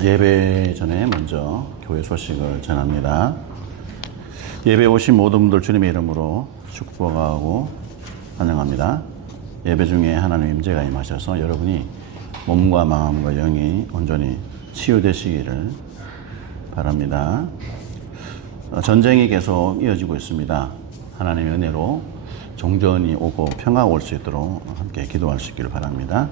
예배 전에 먼저 교회 소식을 전합니다. 예배 오신 모든 분들 주님의 이름으로 축복하고 환영합니다. 예배 중에 하나님의 임재가 임하셔서 여러분이 몸과 마음과 영이 온전히 치유되시기를 바랍니다. 전쟁이 계속 이어지고 있습니다. 하나님의 은혜로 종전이 오고 평화가 올 수 있도록 함께 기도할 수 있기를 바랍니다.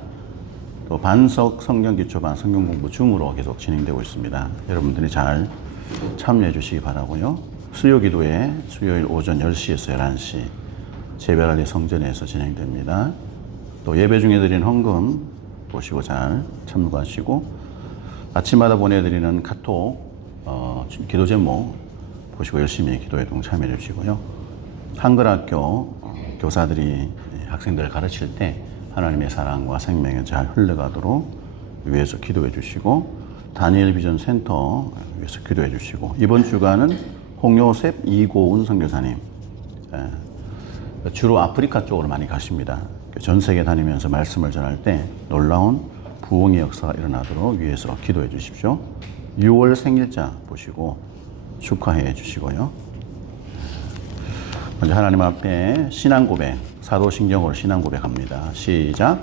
또 반석 성경기초반 성경공부 줌으로 계속 진행되고 있습니다. 여러분들이 잘 참여해 주시기 바라고요. 수요기도회 수요일 오전 10시에서 11시 제별할리 성전에서 진행됩니다. 또 예배 중에 드린 헌금 보시고 잘 참고하시고 아침마다 보내드리는 카톡 기도 제목 보시고 열심히 기도에 동참해 주시고요. 한글학교 교사들이 학생들을 가르칠 때 하나님의 사랑과 생명이 잘 흘러가도록 위해서 기도해 주시고 다니엘 비전 센터 위해서 기도해 주시고 이번 주간은 홍요셉 이고은 선교사님 주로 아프리카 쪽으로 많이 가십니다. 전 세계 다니면서 말씀을 전할 때 놀라운 부흥의 역사가 일어나도록 위해서 기도해 주십시오. 6월 생일자 보시고 축하해 주시고요. 먼저 하나님 앞에 신앙 고백, 사도신경으로 신앙 고백합니다. 시작.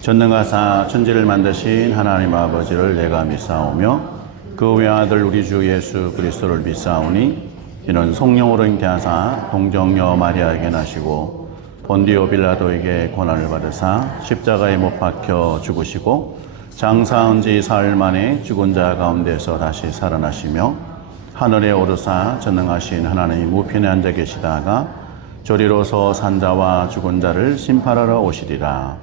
전능하사 천지를 만드신 하나님 아버지를 내가 믿사오며 그 외아들 우리 주 예수 그리스도를 믿사오니 이는 성령으로 잉태하사 동정녀 마리아에게 나시고 본디오 빌라도에게 고난을 받으사 십자가에 못 박혀 죽으시고 장사한 지 사흘 만에 죽은 자 가운데서 다시 살아나시며 하늘에 오르사 전능하신 하나님 우편에 앉아 계시다가 저리로서 산자와 죽은 자를 심판하러 오시리라.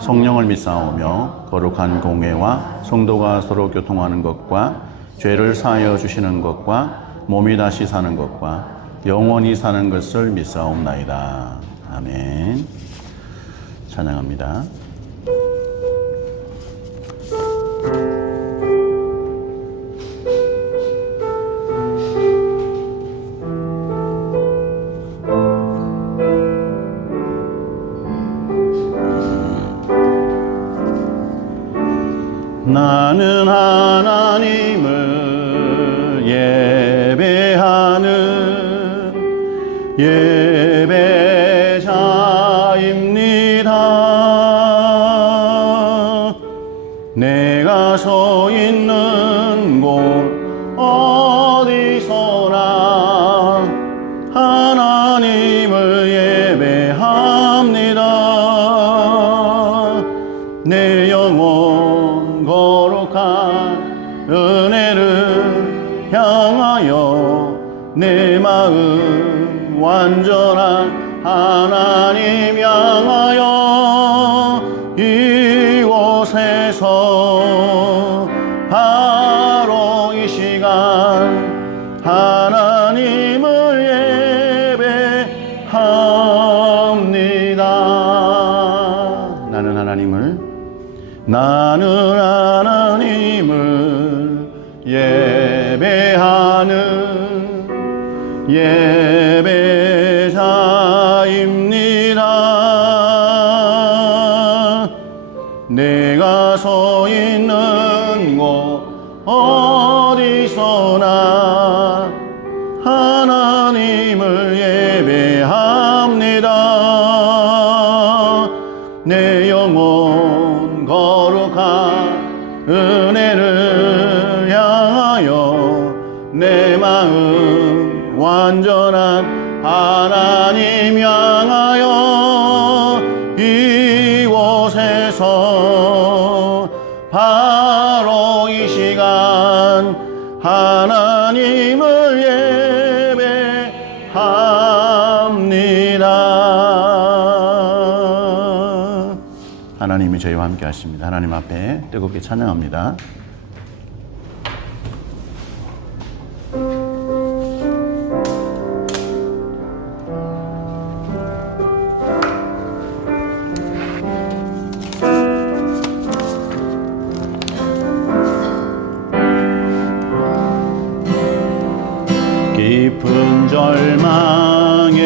성령을 믿사오며 거룩한 공회와 성도가 서로 교통하는 것과 죄를 사하여 주시는 것과 몸이 다시 사는 것과 영원히 사는 것을 믿사옵나이다. 아멘. 찬양합니다. 나는 하나님을 예배하는 예배자입니다. 내가 서 있는 곳 어디서나 하나님을 예배합니다. 내 영혼 거룩한 은혜를 향하여 내 마음 완전한 하나님 향하여 이곳에서 바로 이 시간 하나님을 예배합니다. 나는 하나님을 예배하는 예배자입니다. 내가 서 있는 곳 어디서나 하나님을 예배합니다. 내 영혼 거룩한 은혜를 향하여 내 마음 완전한 하나님 향하여 이곳에서 바로 이 시간 하나님을 예배합니다. 하나님이 저희와 함께 하십니다. 하나님 앞에 뜨겁게 찬양합니다. 깊은 절망의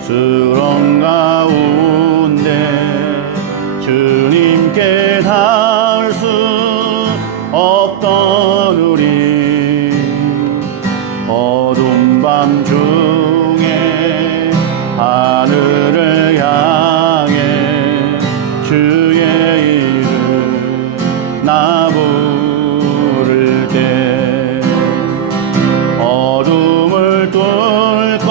수렁 가운데 주님께 닿을 수 어두운 밤 중에 하늘을 향해 주의 이름 나 부를 때 어둠을 뚫고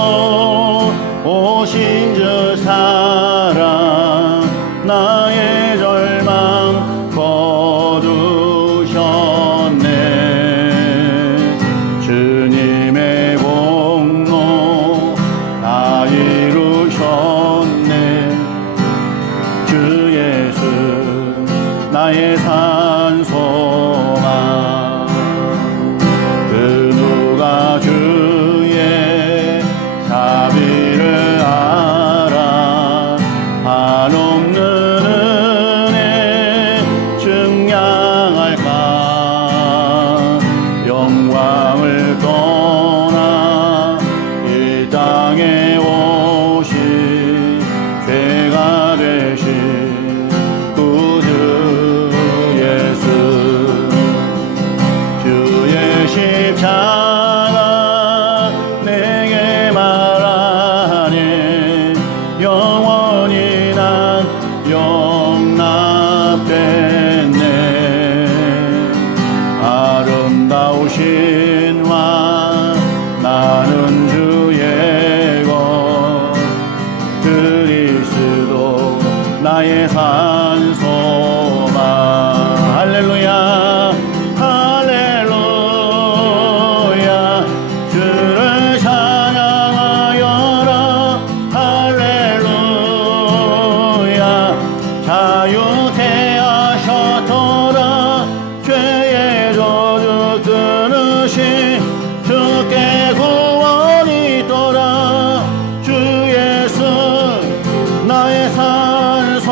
오신 주 사랑 나의 절망 거두셨네. 주님의 공로 다 이루셨네. 주 예수 나의 산소망. 그 누가 주의 자비를 알아 한없는 은혜 증량할까. 영광을 떠나 이 땅에 오신 죄가 되신 구주 예수. 주의 십자가 내게 말하네. 영원히 난 용납됐네. 아름다우신 왕 나는 주의 것 그리스도 나의 산소망. 할렐루야 할렐루야 주를 찬양하여라. 할렐루야 자유케 하셨더라. 죄의 저주 끊으신 주께 구원이 있더라. 주 예수 나의 산소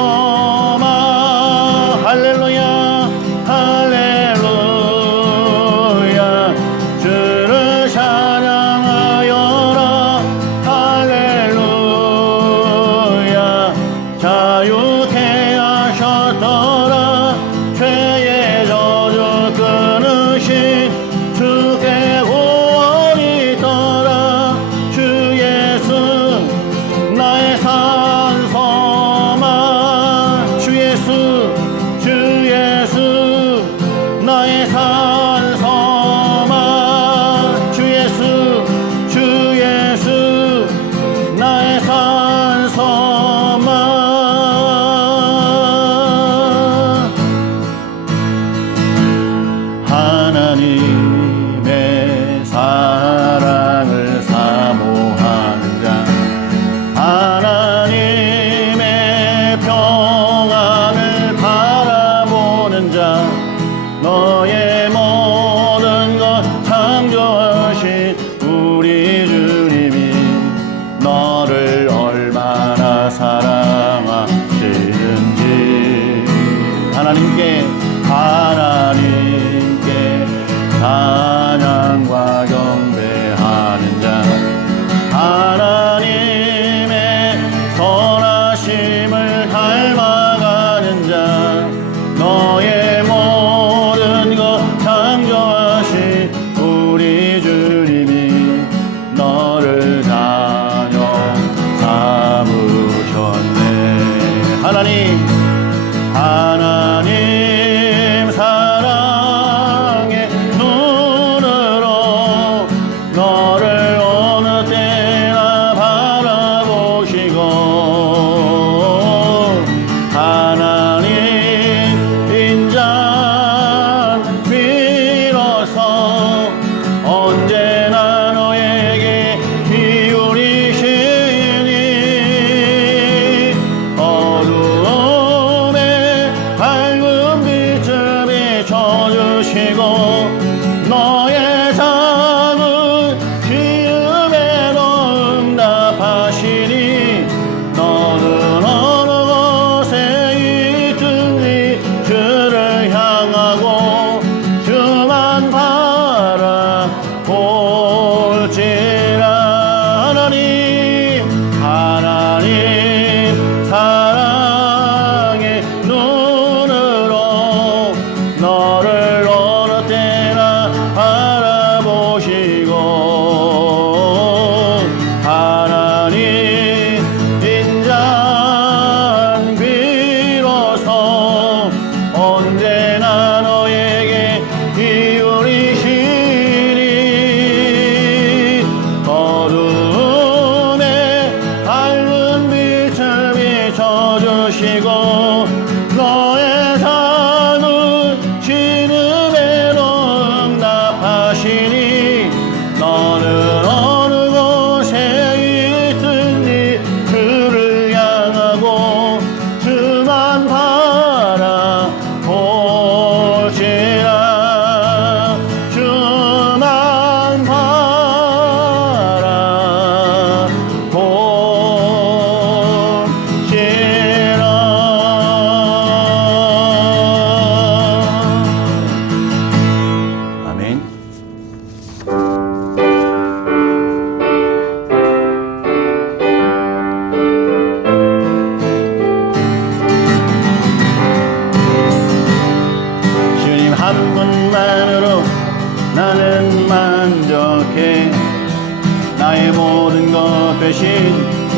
나의 모든 것 되신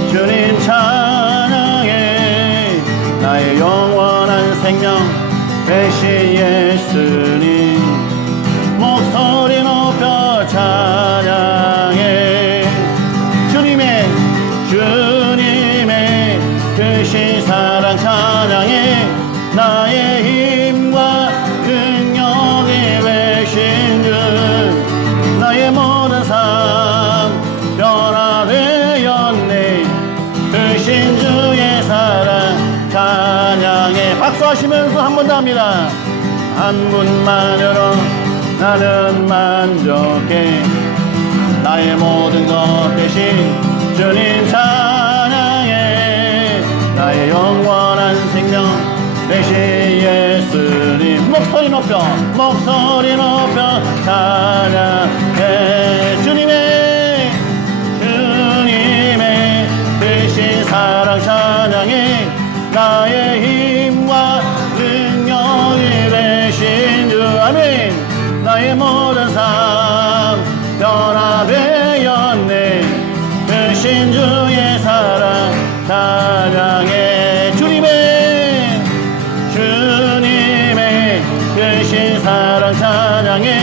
주님 찬양해. 나의 영원한 생명 되신 예수님 목소리 높여 찬양해. 주님의 크신 사랑 찬양해. 나의 힘과 능력이 되신 주 나의 모든 삶 변화되었네. 크신 주의 사랑 찬양해. 박수하시면서 한 번 더 합니다. 한 분만으로 나는 만족해. 나의 모든 것 대신 주님 찬양해. 나의 영원한 생명 대신 예수님 목소리 높여 찬양해. 주님의 대신 사랑 찬양해. 나의 힘과 능력이 되신 주 아멘. 나의 모든 삶 변화되었네. 되신 주의 사랑 찬양해. 주님의 되신 사랑 찬양해.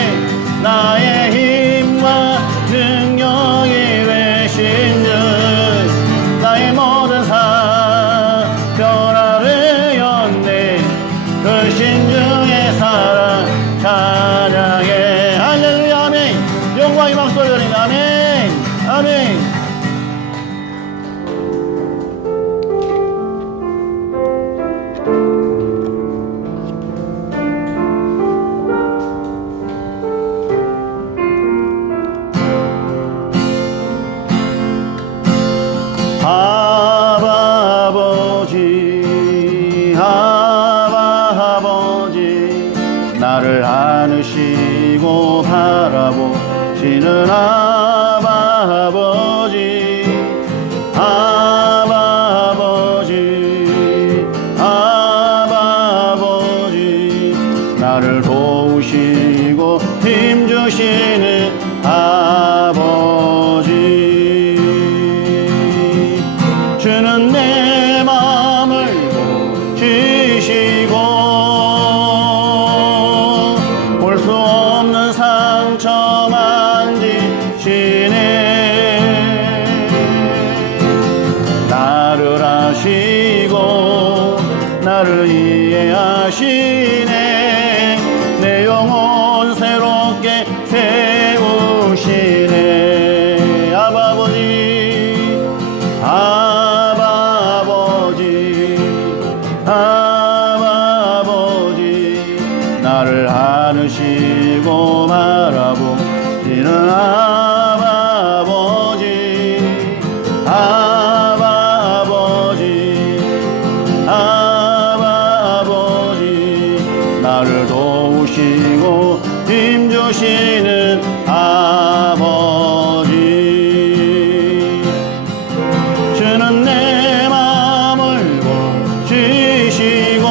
나의 힘과 능력이 되신 주 나의 모든 삶 변화되었네. 되신 주의 사랑 찬양해. 할렐루야 아멘. 영광의 박수를 드립니다. 아멘 아멘. 아버지 나를 안으시고 바라보시는 아버지 나를 도우시고 힘주시는 아버지. 주는 내 마음을 보시고 볼 수 없는 상처 만지시네. 나를 아시고 나를 이해하시네. 내 영혼 새롭게 세우시네. 아버지 나를 안으시고 바라보시는 아버지 나를 도우시고 힘주시는 아버지. 주는 내 마음을 보시고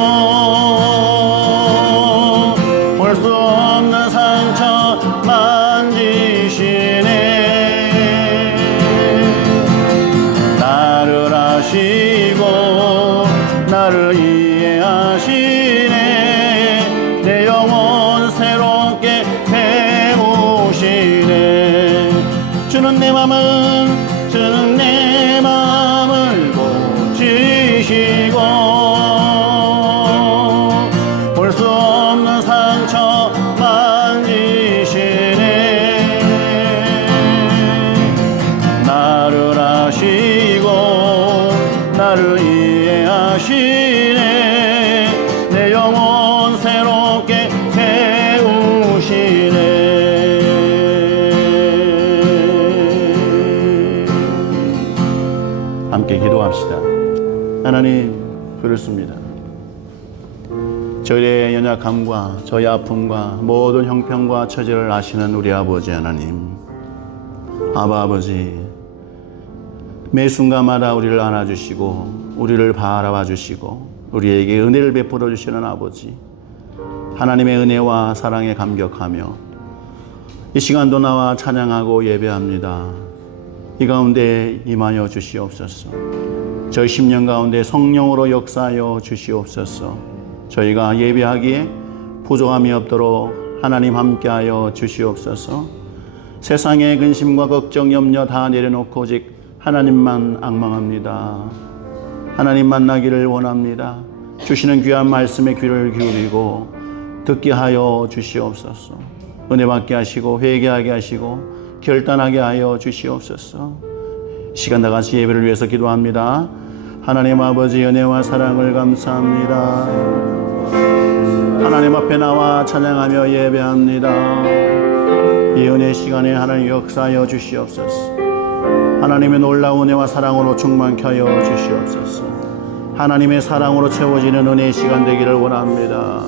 볼 수 없는 상처 만지시네. 나를 아시고 나를 이해하시네. 내 영혼 새롭게 세우시네. 주는 내 맘을 보시고 볼 수 없는 상처 만지시네. 나를 아시고 나를 이해하시네. 내 영혼 새롭게 세우시네. 함께 기도합시다. 하나님, 그렇습니다. 저희의 연약함과 저희 아픔과 모든 형편과 처지를 아시는 우리 아버지 하나님, 아버지 매 순간마다 우리를 안아주시고 우리를 바라봐 주시고 우리에게 은혜를 베풀어 주시는 아버지, 하나님의 은혜와 사랑에 감격하며 이 시간도 나와 찬양하고 예배합니다. 이 가운데 임하여 주시옵소서. 저희 10년 가운데 성령으로 역사하여 주시옵소서. 저희가 예배하기에 부족함이 없도록 하나님 함께하여 주시옵소서. 세상의 근심과 걱정, 염려 다 내려놓고 오직 하나님만 앙망합니다. 하나님 만나기를 원합니다. 주시는 귀한 말씀에 귀를 기울이고 듣게 하여 주시옵소서. 은혜 받게 하시고 회개하게 하시고 결단하게 하여 주시옵소서. 시간 다 같이 예배를 위해서 기도합니다. 하나님 아버지 은혜와 사랑을 감사합니다. 하나님 앞에 나와 찬양하며 예배합니다. 이 은혜 시간에 하나님 역사하여 주시옵소서. 하나님의 놀라운 은혜와 사랑으로 충만케 하여 주시옵소서. 하나님의 사랑으로 채워지는 은혜의 시간 되기를 원합니다.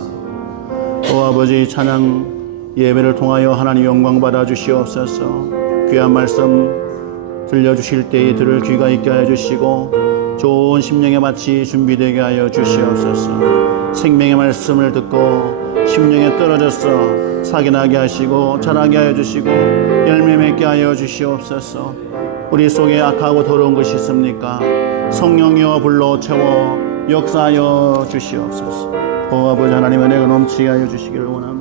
오 아버지, 찬양 예배를 통하여 하나님 영광 받아 주시옵소서. 귀한 말씀 들려주실 때에 들을 귀가 있게 하여 주시고 좋은 심령의 밭이 준비되게 하여 주시옵소서. 생명의 말씀을 듣고 심령에 떨어져서 사기나게 하시고 자라게 하여 주시고 열매 맺게 하여 주시옵소서. 우리 속에 악하고 더러운 것이 있습니까? 성령이여 불러 채워 역사하여 주시옵소서. 오 아버지 하나님 은혜가 넘치게 하여 주시기를 원합니다.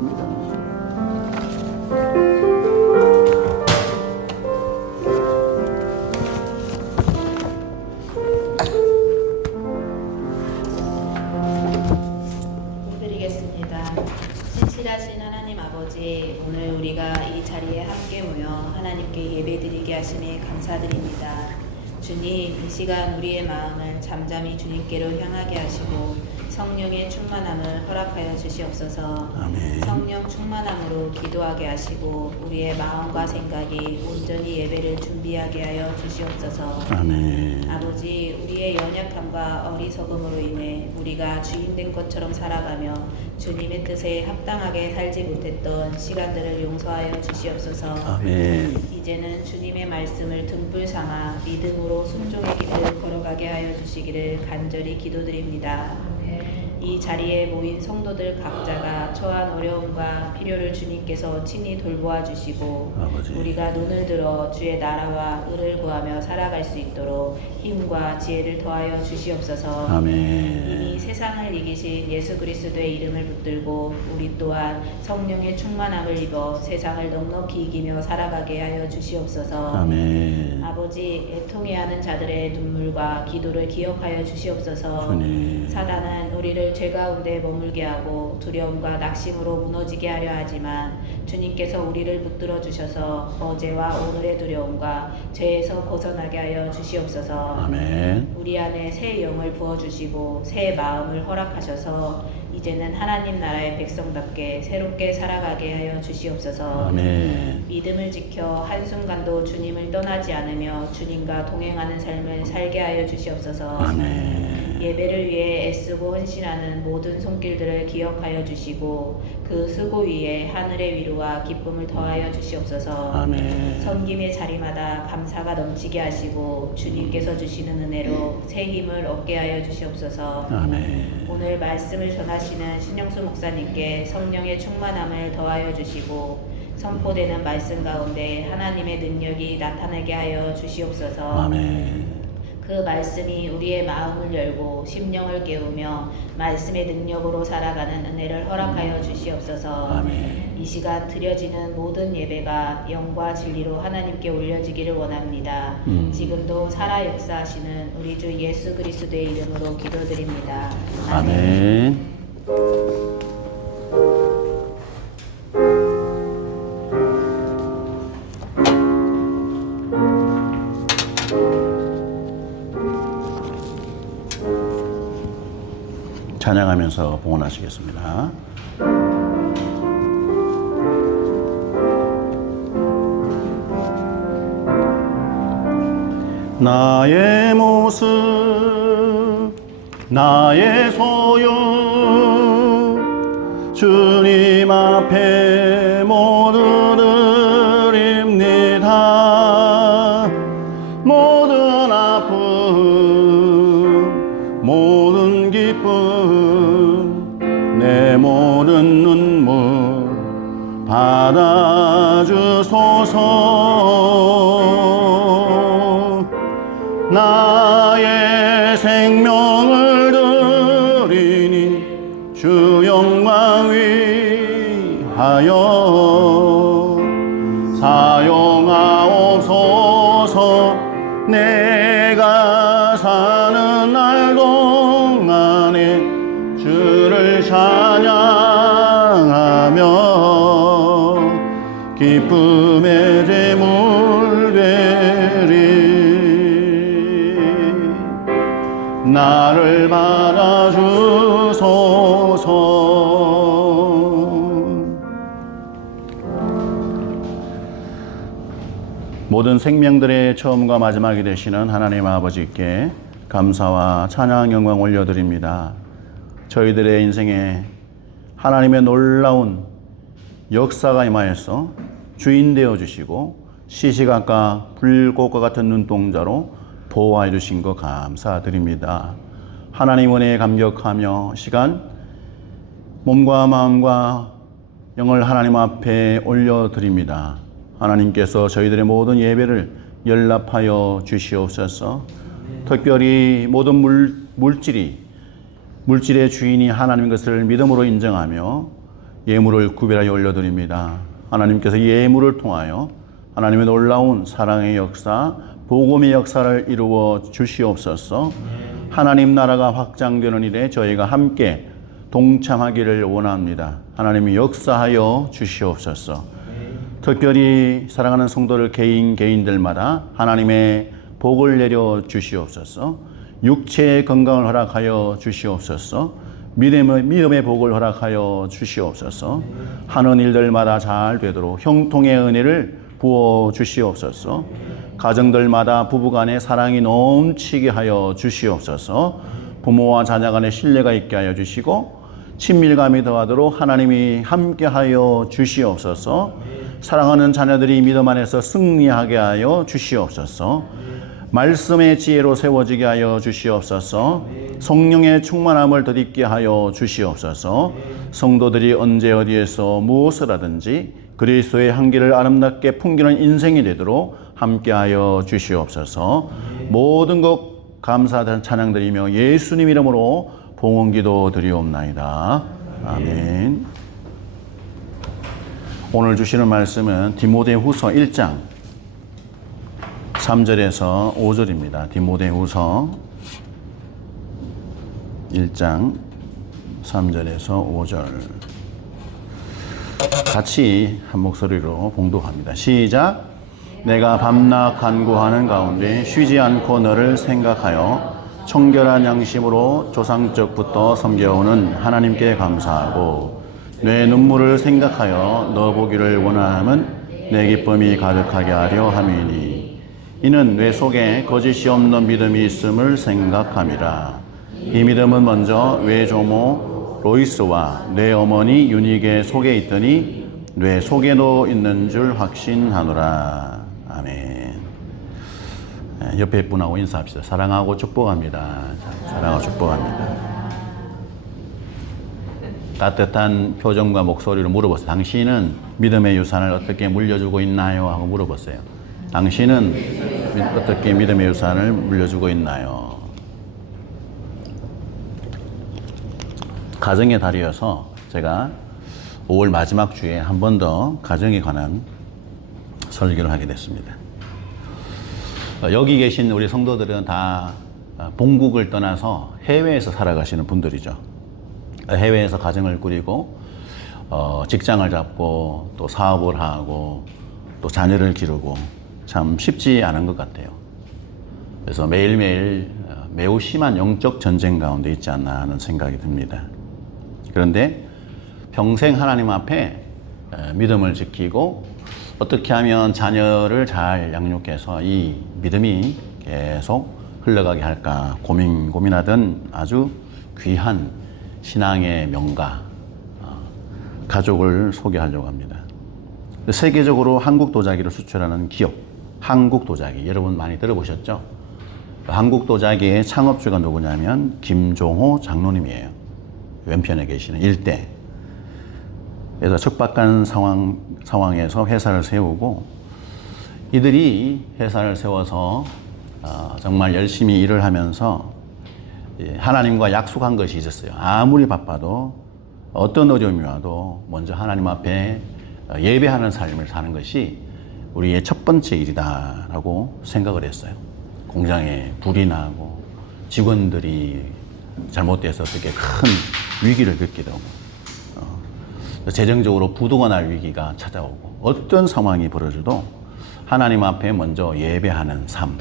신실하신 하나님 아버지, 오늘 우리가 이 자리에 함께 모여 하나님께 예배드리게 하심에 감사드립니다. 주님, 이 시간 우리의 마음을 잠잠히 주님께로 향하게 하시고 성령의 충만함을 허락하여 주시옵소서. 아멘. 성령 충만함으로 기도하게 하시고 우리의 마음과 생각이 온전히 예배를 준비하게 하여 주시옵소서. 아멘. 아버지, 우리의 연약함과 어리석음으로 인해 우리가 주인된 것처럼 살아가며 주님의 뜻에 합당하게 살지 못했던 시간들을 용서하여 주시옵소서. 아멘. 이제는 주님의 말씀을 등불 삼아 믿음으로 순종의 길을 걸어가게 하여 주시기를 간절히 기도드립니다. 이 자리에 모인 성도들 각자가 처한 어려움과 필요를 주님께서 친히 돌보아 주시고 아버지. 우리가 눈을 들어 주의 나라와 의를 구하며 살아갈 수 있도록 힘과 지혜를 더하여 주시옵소서. 아멘. 이미 세상을 이기신 예수 그리스도의 이름을 붙들고 우리 또한 성령의 충만함을 입어 세상을 넉넉히 이기며 살아가게 하여 주시옵소서. 아멘. 아버지, 애통해하는 자들의 눈물과 기도를 기억하여 주시옵소서. 주님. 사단은 우리를 죄 가운데 머물게 하고 두려움과 낙심으로 무너지게 하려 하지만 주님께서 우리를 붙들어 주셔서 어제와 오늘의 두려움과 죄에서 벗어나게 하여 주시옵소서. 아멘. 우리 안에 새 영을 부어주시고 새 마음을 허락하셔서 이제는 하나님 나라의 백성답게 새롭게 살아가게 하여 주시옵소서. 아멘. 믿음을 지켜 한순간도 주님을 떠나지 않으며 주님과 동행하는 삶을 살게 하여 주시옵소서. 아멘. 예배를 위해 애쓰고 헌신하는 모든 손길들을 기억하여 주시고 그 수고 위에 하늘의 위로와 기쁨을 더하여 주시옵소서. 아멘. 섬김의 자리마다 감사가 넘치게 하시고 주님께서 주시는 은혜로 새 힘을 얻게 하여 주시옵소서. 아멘. 오늘 말씀을 전하시는 신영수 목사님께 성령의 충만함을 더하여 주시고 선포되는 말씀 가운데 하나님의 능력이 나타나게 하여 주시옵소서. 아멘. 그 말씀이 우리의 마음을 열고 심령을 깨우며 말씀의 능력으로 살아가는 은혜를 허락하여 주시옵소서. 아멘. 이 시간 드려지는 모든 예배가 영과 진리로 하나님께 올려지기를 원합니다. 지금도 살아 역사하시는 우리 주 예수 그리스도의 이름으로 기도드립니다. 아멘. 찬양하면서 봉헌하시겠습니다. 나의 모습 나의 소유 주님 앞에 모두 드립니다. 모든 아픔 모든 기쁨 내 모든 눈물 받아주소서. 나의 생명을 드리니 주 영광 위하여 사용하옵소서. 내가 사는 날 동안에 주를 찬양하며 기쁨의 제물 되리. 나를 받아주소서. 모든 생명들의 처음과 마지막이 되시는 하나님 아버지께 감사와 찬양 영광 올려드립니다. 저희들의 인생에 하나님의 놀라운 역사가 임하여서 주인 되어 주시고 시시각각 불꽃과 같은 눈동자로 보호해 주신 것 감사드립니다. 하나님 은혜에 감격하며 시간 몸과 마음과 영을 하나님 앞에 올려드립니다. 하나님께서 저희들의 모든 예배를 연락하여 주시옵소서. 특별히 모든 물질의 주인이 하나님인 것을 믿음으로 인정하며 예물을 구별하여 올려드립니다. 하나님께서 예물을 통하여 하나님의 놀라운 사랑의 역사, 복음의 역사를 이루어 주시옵소서. 하나님 나라가 확장되는 일에 저희가 함께 동참하기를 원합니다. 하나님이 역사하여 주시옵소서. 특별히 사랑하는 성도들 개인들마다 하나님의 복을 내려 주시옵소서. 육체의 건강을 허락하여 주시옵소서. 믿음의 복을 허락하여 주시옵소서. 하는 일들마다 잘 되도록 형통의 은혜를 부어 주시옵소서. 가정들마다 부부간의 사랑이 넘치게 하여 주시옵소서. 부모와 자녀 간의 신뢰가 있게 하여 주시고 친밀감이 더하도록 하나님이 함께 하여 주시옵소서. 사랑하는 자녀들이 믿음 안에서 승리하게 하여 주시옵소서. 말씀의 지혜로 세워지게 하여 주시옵소서. 성령의 충만함을 덧입게 하여 주시옵소서. 성도들이 언제 어디에서 무엇을 하든지 그리스도의 향기를 아름답게 풍기는 인생이 되도록 함께하여 주시옵소서. 모든 것 감사한 찬양드리며 예수님 이름으로 봉헌기도 드리옵나이다. 아멘. 오늘 주시는 말씀은 디모데후서 1장 3절에서 5절입니다. 디모데후서 1장 3절에서 5절 같이 한 목소리로 봉독합니다. 시작. 내가 밤낮 간구하는 가운데 쉬지 않고 너를 생각하여 청결한 양심으로 조상적부터 섬겨오는 하나님께 감사하고 내 눈물을 생각하여 너 보기를 원하면 내 기쁨이 가득하게 하려 함이니 이는 뇌 속에 거짓이 없는 믿음이 있음을 생각함이라. 이 믿음은 먼저 외조모 로이스와 내 어머니 유니게 속에 있더니 뇌 속에도 있는 줄 확신하노라. 아멘. 옆에 분하고 인사합시다. 사랑하고 축복합니다. 사랑하고 축복합니다. 따뜻한 표정과 목소리로 물어보세요. 당신은 믿음의 유산을 어떻게 물려주고 있나요? 하고 물어보세요. 당신은 어떻게 믿음의 유산을 물려주고 있나요? 가정의 달이어서 제가 5월 마지막 주에 한 번 더 가정에 관한 설교를 하게 됐습니다. 여기 계신 우리 성도들은 다 본국을 떠나서 해외에서 살아가시는 분들이죠. 해외에서 가정을 꾸리고 직장을 잡고 또 사업을 하고 또 자녀를 기르고 참 쉽지 않은 것 같아요. 그래서 매일매일 매우 심한 영적 전쟁 가운데 있지 않나 하는 생각이 듭니다. 그런데 평생 하나님 앞에 믿음을 지키고 어떻게 하면 자녀를 잘 양육해서 이 믿음이 계속 흘러가게 할까 고민하던 아주 귀한 신앙의 명가 가족을 소개하려고 합니다. 세계적으로 한국 도자기를 수출하는 기업 한국 도자기 여러분 많이 들어보셨죠? 한국 도자기의 창업주가 누구냐면 김종호 장로님이에요. 왼편에 계시는 일대. 그래서 척박한 상황에서 회사를 세우고 이들이 회사를 세워서 정말 열심히 일을 하면서 하나님과 약속한 것이 있었어요. 아무리 바빠도 어떤 어려움이 와도 먼저 하나님 앞에 예배하는 삶을 사는 것이 우리의 첫 번째 일이다라고 생각을 했어요. 공장에 불이 나고 직원들이 잘못돼서 어떻게 큰 위기를 겪기도 하고 재정적으로 부도가 날 위기가 찾아오고 어떤 상황이 벌어져도 하나님 앞에 먼저 예배하는 삶,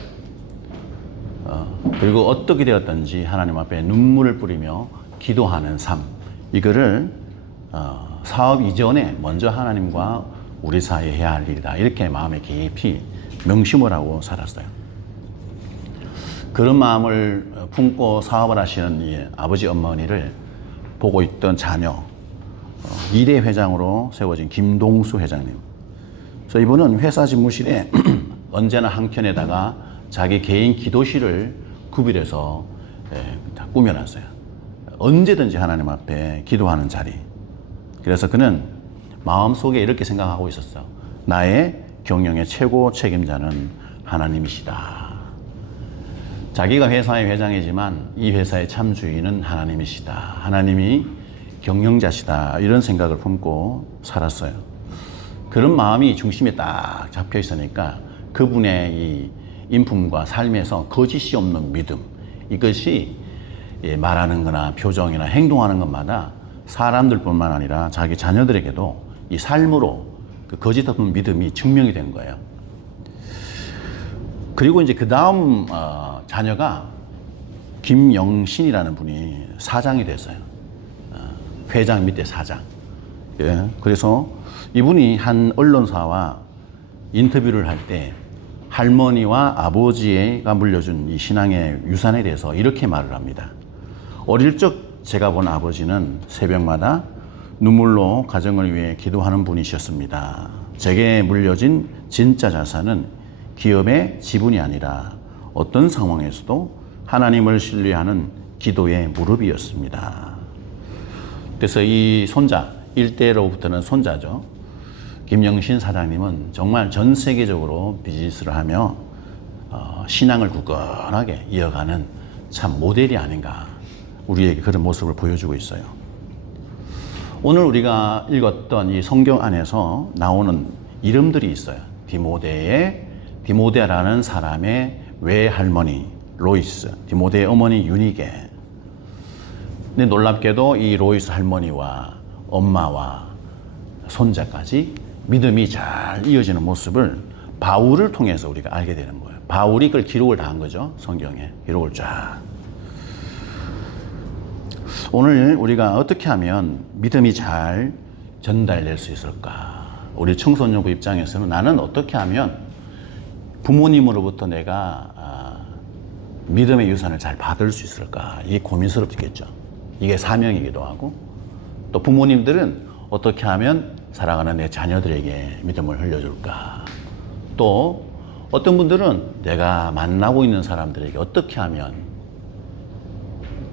그리고 어떻게 되었든지 하나님 앞에 눈물을 뿌리며 기도하는 삶, 이거를 사업 이전에 먼저 하나님과 우리 사이에 해야 할 일이다, 이렇게 마음에 깊이 명심을 하고 살았어요. 그런 마음을 품고 사업을 하시는 이 아버지 어머니를 보고 있던 자녀, 2대 회장으로 세워진 김동수 회장님. 그래서 이분은 회사 집무실에 언제나 한켠에다가 자기 개인 기도실을 구비해서 다 꾸며놨어요. 언제든지 하나님 앞에 기도하는 자리. 그래서 그는 마음속에 이렇게 생각하고 있었어. 나의 경영의 최고 책임자는 하나님이시다. 자기가 회사의 회장이지만 이 회사의 참 주인은 하나님이시다. 하나님이 경영자시다. 이런 생각을 품고 살았어요. 그런 마음이 중심에 딱 잡혀 있으니까 그분의 이 인품과 삶에서 거짓이 없는 믿음, 이것이 말하는 거나 표정이나 행동하는 것마다 사람들뿐만 아니라 자기 자녀들에게도 이 삶으로 그 거짓 없는 믿음이 증명이 된 거예요. 그리고 이제 그 다음 자녀가 김영신이라는 분이 사장이 됐어요. 회장 밑에 사장. 예. 그래서 이분이 한 언론사와 인터뷰를 할 때 할머니와 아버지가 물려준 이 신앙의 유산에 대해서 이렇게 말을 합니다. 어릴 적 제가 본 아버지는 새벽마다 눈물로 가정을 위해 기도하는 분이셨습니다. 제게 물려진 진짜 자산은 기업의 지분이 아니라 어떤 상황에서도 하나님을 신뢰하는 기도의 무릎이었습니다. 그래서 이 손자, 일대로부터는 손자죠. 김영신 사장님은 정말 전 세계적으로 비즈니스를 하며 신앙을 굳건하게 이어가는 참 모델이 아닌가, 우리에게 그런 모습을 보여주고 있어요. 오늘 우리가 읽었던 이 성경 안에서 나오는 이름들이 있어요. 디모데라는 사람의 외할머니 로이스, 디모데의 어머니 유니게. 근데 놀랍게도 이 로이스 할머니와 엄마와 손자까지 믿음이 잘 이어지는 모습을 바울을 통해서 우리가 알게 되는 거예요. 바울이 그걸 기록을 다 한 거죠. 성경에 기록을 쫙. 오늘 우리가 어떻게 하면 믿음이 잘 전달될 수 있을까? 우리 청소년부 입장에서는 나는 어떻게 하면 부모님으로부터 내가 믿음의 유산을 잘 받을 수 있을까? 이게 고민스럽겠죠. 이게 사명이기도 하고, 또 부모님들은 어떻게 하면 살아가는 내 자녀들에게 믿음을 흘려줄까? 또 어떤 분들은 내가 만나고 있는 사람들에게 어떻게 하면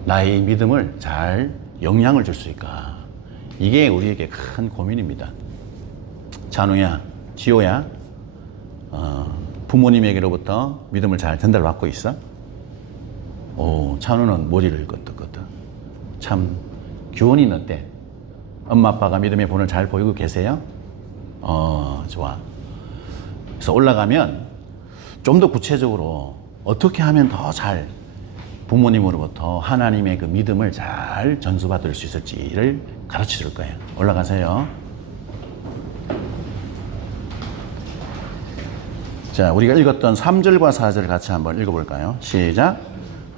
나의 믿음을 잘 영향을 줄 수 있을까? 이게 우리에게 큰 고민입니다. 찬우야, 지호야, 부모님에게로부터 믿음을 잘 전달받고 있어? 오, 찬우는 머리를 끄덕끄덕. 참 교훈이 어때? 엄마 아빠가 믿음의 본을 잘 보이고 계세요? 좋아. 그래서 올라가면 좀 더 구체적으로 어떻게 하면 더 잘 부모님으로부터 하나님의 그 믿음을 잘 전수받을 수 있을지를 가르쳐 줄 거예요. 올라가세요. 자, 우리가 읽었던 3절과 4절 같이 한번 읽어볼까요? 시작.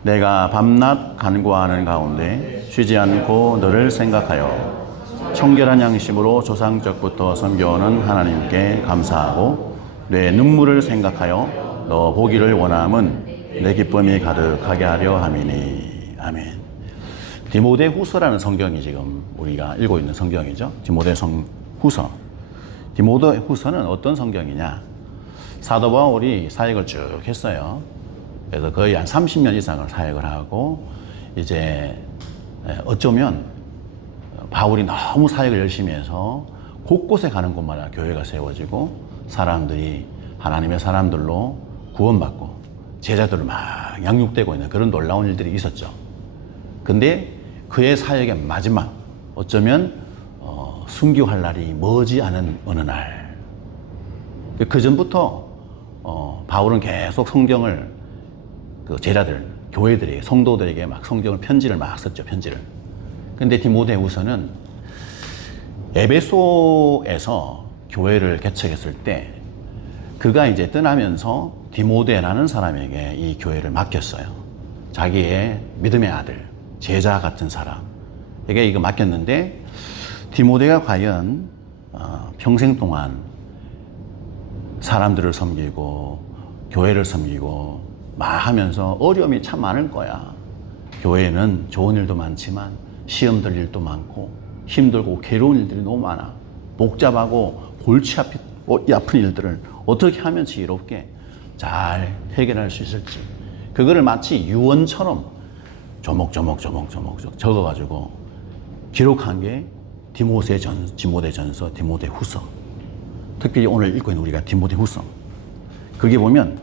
내가 밤낮 간구하는 가운데 쉬지 않고 너를 생각하여 청결한 양심으로 조상적부터 섬겨오는 하나님께 감사하고 내 눈물을 생각하여 너 보기를 원함은 내 기쁨이 가득하게 하려 함이니. 아멘. 디모데 후서라는 성경이 지금 우리가 읽고 있는 성경이죠. 디모데 후서. 디모데 후서는 어떤 성경이냐? 사도 바울이 사역을 쭉 했어요. 그래서 거의 한 30년 이상을 사역을 하고, 이제 어쩌면 바울이 너무 사역을 열심히 해서 곳곳에 가는 곳마다 교회가 세워지고 사람들이 하나님의 사람들로 구원받고 제자들을 막 양육되고 있는 그런 놀라운 일들이 있었죠. 근데 그의 사역의 마지막, 어쩌면 순교할 날이 머지 않은 어느 날, 그 전부터 바울은 계속 성경을 그 제자들, 교회들에게, 성도들에게 막 성경을 편지를 막 썼죠, 편지를. 근데 디모데후서는 에베소에서 교회를 개척했을 때 그가 이제 떠나면서 디모데라는 사람에게 이 교회를 맡겼어요. 자기의 믿음의 아들, 제자 같은 사람에게 이거 맡겼는데, 디모데가 과연 평생 동안 사람들을 섬기고 교회를 섬기고 막 하면서 어려움이 참 많을 거야. 교회는 좋은 일도 많지만 시험 들 일도 많고 힘들고 괴로운 일들이 너무 많아. 복잡하고 골치 아픈 일들을 어떻게 하면 지혜롭게 잘 해결할 수 있을지, 그거를 마치 유언처럼 조목조목 적어가지고 기록한 게 디모데전서, 디모데후서. 특별히 오늘 읽고 있는 우리가 디모데후서. 거기 보면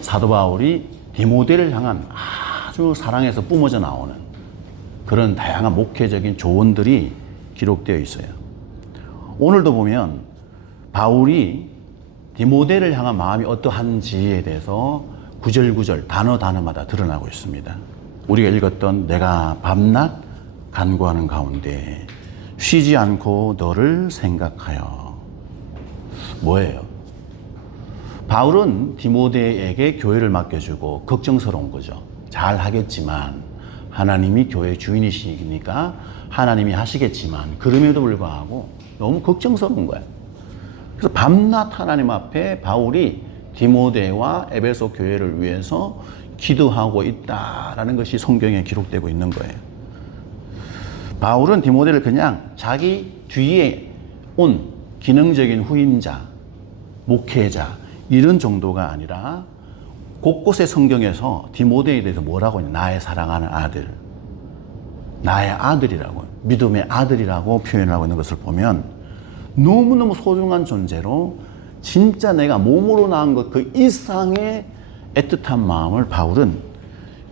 사도 바울이 디모데를 향한 아주 사랑에서 뿜어져 나오는 그런 다양한 목회적인 조언들이 기록되어 있어요. 오늘도 보면 바울이 디모데를 향한 마음이 어떠한지에 대해서 구절구절 단어마다 드러나고 있습니다. 우리가 읽었던 내가 밤낮 간구하는 가운데 쉬지 않고 너를 생각하여. 뭐예요? 바울은 디모데에게 교회를 맡겨주고 걱정스러운 거죠. 잘 하겠지만, 하나님이 교회 주인이시니까 하나님이 하시겠지만, 그럼에도 불구하고 너무 걱정스러운 거예요. 그래서 밤낮 하나님 앞에 바울이 디모데와 에베소 교회를 위해서 기도하고 있다라는 것이 성경에 기록되고 있는 거예요. 바울은 디모데를 그냥 자기 뒤에 온 기능적인 후임자, 목회자 이런 정도가 아니라 곳곳의 성경에서 디모데에 대해서 뭐라고 하냐, 나의 사랑하는 아들, 나의 아들이라고, 믿음의 아들이라고 표현을 하고 있는 것을 보면 너무너무 소중한 존재로 진짜 내가 몸으로 낳은 것 그 이상의 애틋한 마음을 바울은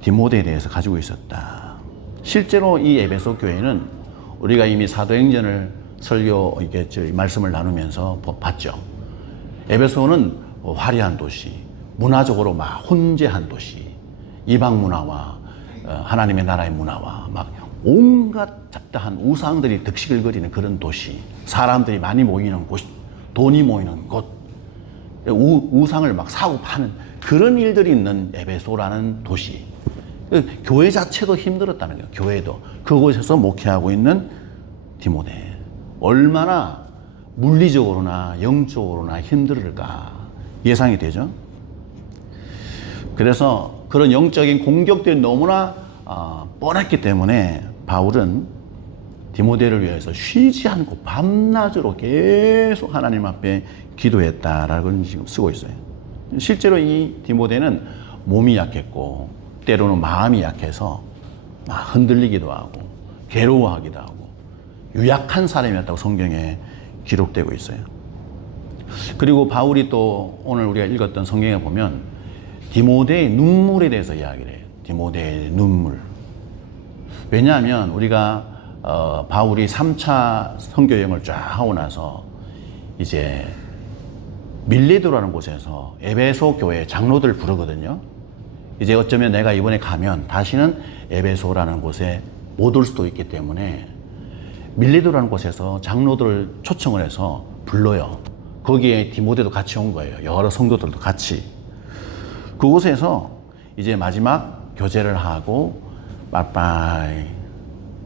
디모데에 대해서 가지고 있었다. 실제로 이 에베소 교회는 우리가 이미 사도행전을 설교 말씀을 나누면서 봤죠. 에베소는 화려한 도시, 문화적으로 막 혼재한 도시, 이방 문화와 하나님의 나라의 문화와 막 온갖 잡다한 우상들이 득실거리는 그런 도시, 사람들이 많이 모이는 곳, 돈이 모이는 곳, 우상을 막 사고 파는 그런 일들이 있는 에베소라는 도시. 교회 자체도 힘들었다는 거예요. 교회도. 그곳에서 목회하고 있는 디모데. 얼마나 물리적으로나 영적으로나 힘들을까 예상이 되죠. 그래서 그런 영적인 공격들이 너무나 뻔했기 때문에 바울은 디모데를 위해서 쉬지 않고 밤낮으로 계속 하나님 앞에 기도했다라고 지금 쓰고 있어요. 실제로 이 디모데는 몸이 약했고 때로는 마음이 약해서 막 흔들리기도 하고 괴로워하기도 하고 유약한 사람이었다고 성경에 기록되고 있어요. 그리고 바울이 또 오늘 우리가 읽었던 성경에 보면 디모데의 눈물에 대해서 이야기를 해요. 디모데의 눈물. 왜냐하면 우리가 바울이 3차 선교여행을 쫙 하고 나서 이제 밀레도라는 곳에서 에베소 교회 장로들 부르거든요. 이제 어쩌면 내가 이번에 가면 다시는 에베소라는 곳에 못 올 수도 있기 때문에 밀레도라는 곳에서 장로들을 초청을 해서 불러요. 거기에 디모데도 같이 온 거예요. 여러 성도들도 같이. 그곳에서 이제 마지막 교제를 하고 빠빠이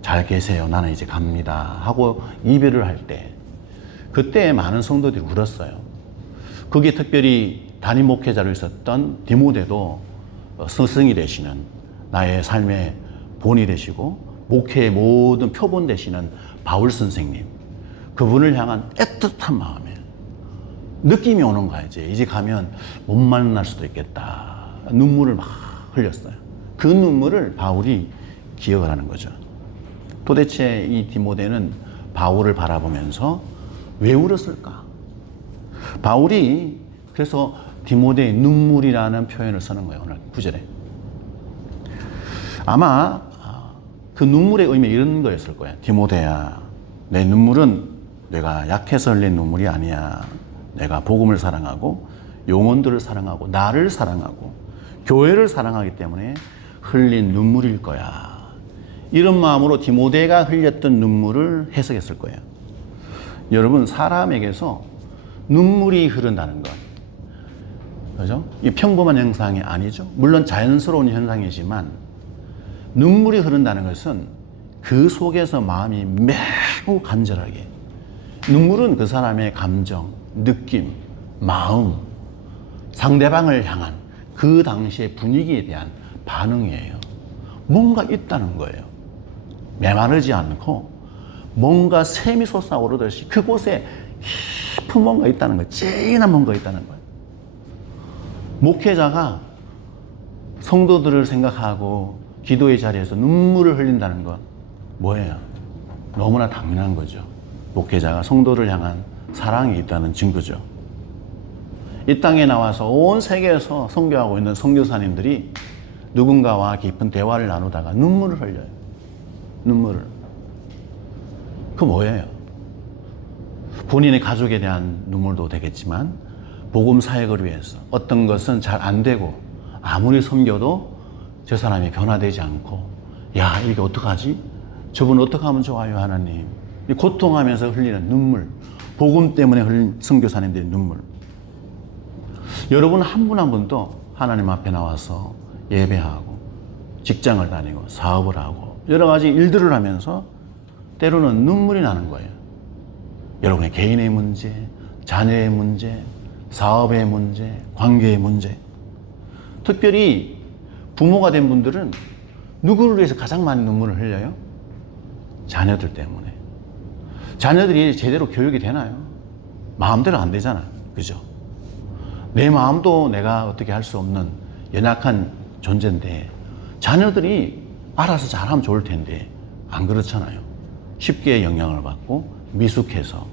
잘 계세요. 나는 이제 갑니다. 하고 이별을 할 때 그때 많은 성도들이 울었어요. 거기에 특별히 담임 목회자로 있었던 디모데도 스승이 되시는 나의 삶의 본이 되시고 목회의 모든 표본 되시는 바울 선생님, 그분을 향한 애틋한 마음에 느낌이 오는 거야. 이제 가면 못 만날 수도 있겠다. 눈물을 막 흘렸어요. 그 눈물을 바울이 기억을 하는 거죠. 도대체 이 디모데는 바울을 바라보면서 왜 울었을까? 바울이 그래서 디모데의 눈물이라는 표현을 쓰는 거예요. 오늘 9절에. 아마 그 눈물의 의미가 이런 거였을 거예요. 디모데야, 내 눈물은 내가 약해서 흘린 눈물이 아니야. 내가 복음을 사랑하고 영혼들을 사랑하고 나를 사랑하고 교회를 사랑하기 때문에 흘린 눈물일 거야. 이런 마음으로 디모데가 흘렸던 눈물을 해석했을 거예요. 여러분, 사람에게서 눈물이 흐른다는 것, 그죠? 이 평범한 현상이 아니죠. 물론 자연스러운 현상이지만 눈물이 흐른다는 것은 그 속에서 마음이 매우 간절하게, 눈물은 그 사람의 감정, 느낌, 마음, 상대방을 향한 그 당시의 분위기에 대한 반응이에요. 뭔가 있다는 거예요. 메마르지 않고 뭔가 샘이 솟아오르듯이 그곳에 깊은 뭔가 있다는 거예요. 진한 뭔가 있다는 거예요. 목회자가 성도들을 생각하고 기도의 자리에서 눈물을 흘린다는 건 뭐예요? 너무나 당연한 거죠. 목회자가 성도를 향한 사랑이 있다는 증거죠. 이 땅에 나와서 온 세계에서 선교하고 있는 선교사님들이 누군가와 깊은 대화를 나누다가 눈물을 흘려요. 눈물을. 그 뭐예요? 본인의 가족에 대한 눈물도 되겠지만 복음 사역을 위해서 어떤 것은 잘 안 되고 아무리 섬겨도 저 사람이 변화되지 않고, 야, 이게 어떡하지? 저분 어떻게 하면 좋아요, 하나님? 고통하면서 흘리는 눈물, 복음 때문에 흘린 선교사님들의 눈물. 여러분 한 분 한 분도 하나님 앞에 나와서 예배하고 직장을 다니고 사업을 하고 여러 가지 일들을 하면서 때로는 눈물이 나는 거예요. 여러분의 개인의 문제, 자녀의 문제, 사업의 문제, 관계의 문제. 특별히 부모가 된 분들은 누구를 위해서 가장 많이 눈물을 흘려요? 자녀들 때문에. 자녀들이 제대로 교육이 되나요? 마음대로 안 되잖아. 그죠? 내 마음도 내가 어떻게 할 수 없는 연약한 존재인데 자녀들이 알아서 잘하면 좋을 텐데 안 그렇잖아요. 쉽게 영향을 받고 미숙해서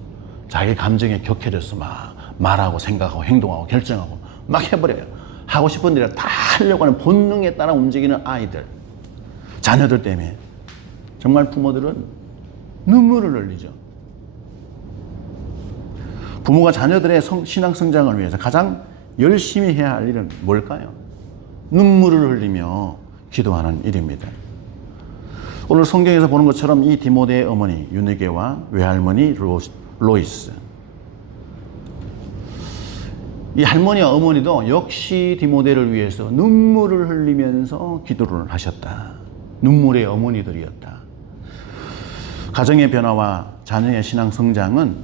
자기 감정에 격해져서 막 말하고 생각하고 행동하고 결정하고 막 해버려요. 하고 싶은 일을 다 하려고 하는 본능에 따라 움직이는 아이들, 자녀들 때문에 정말 부모들은 눈물을 흘리죠. 부모가 자녀들의 신앙 성장을 위해서 가장 열심히 해야 할 일은 뭘까요? 눈물을 흘리며 기도하는 일입니다. 오늘 성경에서 보는 것처럼 이 디모데의 어머니 유느게와 외할머니 로이스, 이 할머니와 어머니도 역시 디모데를 위해서 눈물을 흘리면서 기도를 하셨다. 눈물의 어머니들이었다. 가정의 변화와 자녀의 신앙 성장은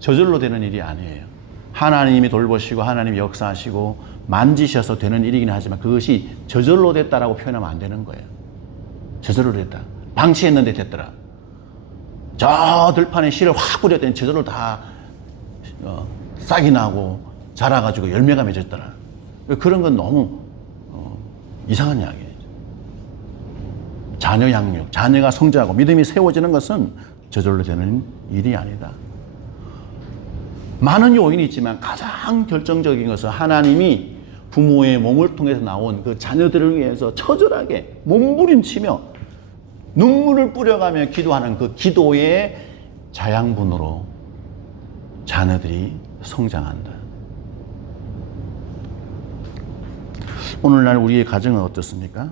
저절로 되는 일이 아니에요. 하나님이 돌보시고 하나님이 역사하시고 만지셔서 되는 일이긴 하지만 그것이 저절로 됐다라고 표현하면 안 되는 거예요. 저절로 됐다. 방치했는데 됐더라. 저 들판에 씨를 확 뿌렸더니 저절로 다 싹이 나고 자라가지고 열매가 맺었더라. 그런 건 너무 이상한 이야기예요. 자녀 양육, 자녀가 성장하고 믿음이 세워지는 것은 저절로 되는 일이 아니다. 많은 요인이 있지만 가장 결정적인 것은 하나님이 부모의 몸을 통해서 나온 그 자녀들을 위해서 처절하게 몸부림치며 눈물을 뿌려가며 기도하는 그 기도의 자양분으로 자녀들이 성장한다. 오늘날 우리의 가정은 어떻습니까?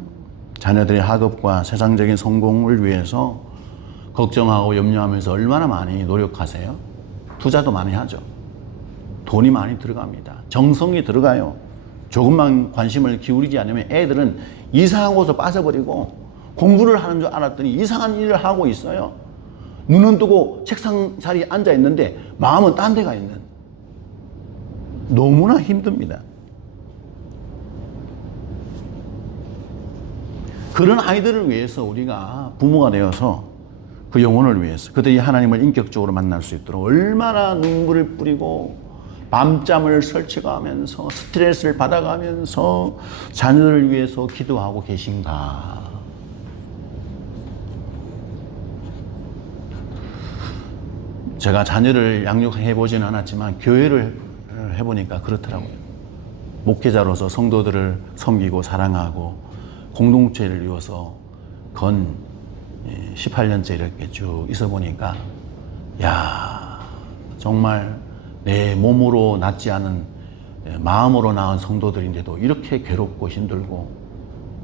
자녀들의 학업과 세상적인 성공을 위해서 걱정하고 염려하면서 얼마나 많이 노력하세요? 투자도 많이 하죠. 돈이 많이 들어갑니다. 정성이 들어가요. 조금만 관심을 기울이지 않으면 애들은 이상한 곳으로 빠져버리고 공부를 하는 줄 알았더니 이상한 일을 하고 있어요. 눈은 뜨고 책상 자리에 앉아 있는데 마음은 딴 데가 있는. 너무나 힘듭니다. 그런 아이들을 위해서 우리가 부모가 되어서 그 영혼을 위해서 그들이 하나님을 인격적으로 만날 수 있도록 얼마나 눈물을 뿌리고 밤잠을 설치가면서 스트레스를 받아가면서 자녀를 위해서 기도하고 계신가. 제가 자녀를 양육해 보지는 않았지만 교회를 해보니까 그렇더라고요. 목회자로서 성도들을 섬기고 사랑하고 공동체를 이루어서 건 18년째 이렇게 쭉 있어 보니까 야, 정말 내 몸으로 낫지 않은 마음으로 낳은 성도들인데도 이렇게 괴롭고 힘들고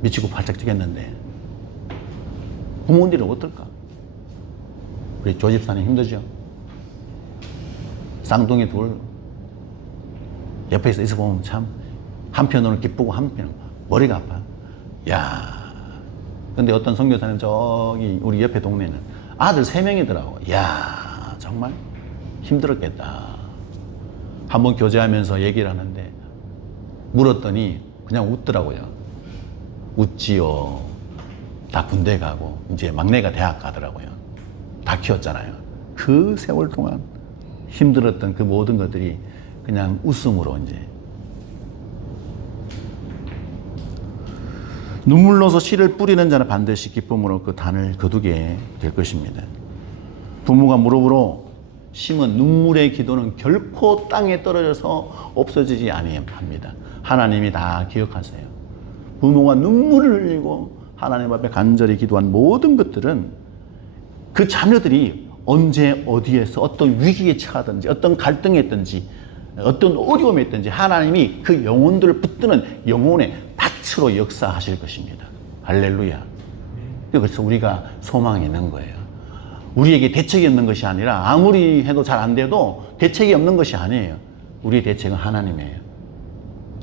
미치고 팔짝 뛰겠는데 부모님들은 어떨까? 우리 조 집사님 힘들죠? 쌍둥이 둘 옆에 있어 보면 참 한편으로는 기쁘고 한편으로는 머리가 아파. 야, 근데 어떤 선교사님 저기 우리 옆에 동네는 아들 3명이더라고. 야, 정말 힘들었겠다. 한번 교제하면서 얘기를 하는데 물었더니 그냥 웃더라고요. 웃지요. 다 군대 가고 이제 막내가 대학 가더라고요. 다 키웠잖아요. 그 세월 동안 힘들었던 그 모든 것들이 그냥 웃음으로 이제 눈물로서 씨를 뿌리는 자는 반드시 기쁨으로 그 단을 거두게 될 것입니다. 부모가 무릎으로 심은 눈물의 기도는 결코 땅에 떨어져서 없어지지 아니합니다. 하나님이 다 기억하세요. 부모가 눈물을 흘리고 하나님 앞에 간절히 기도한 모든 것들은 그 자녀들이 언제 어디에서 어떤 위기에 처하든지 어떤 갈등에 있든지 어떤 어려움에 있든지 하나님이 그 영혼들을 붙드는 영혼의 밭으로 역사하실 것입니다. 할렐루야. 그래서 우리가 소망이 있는 거예요. 우리에게 대책이 없는 것이 아니라 아무리 해도 잘 안 돼도 대책이 없는 것이 아니에요. 우리의 대책은 하나님이에요.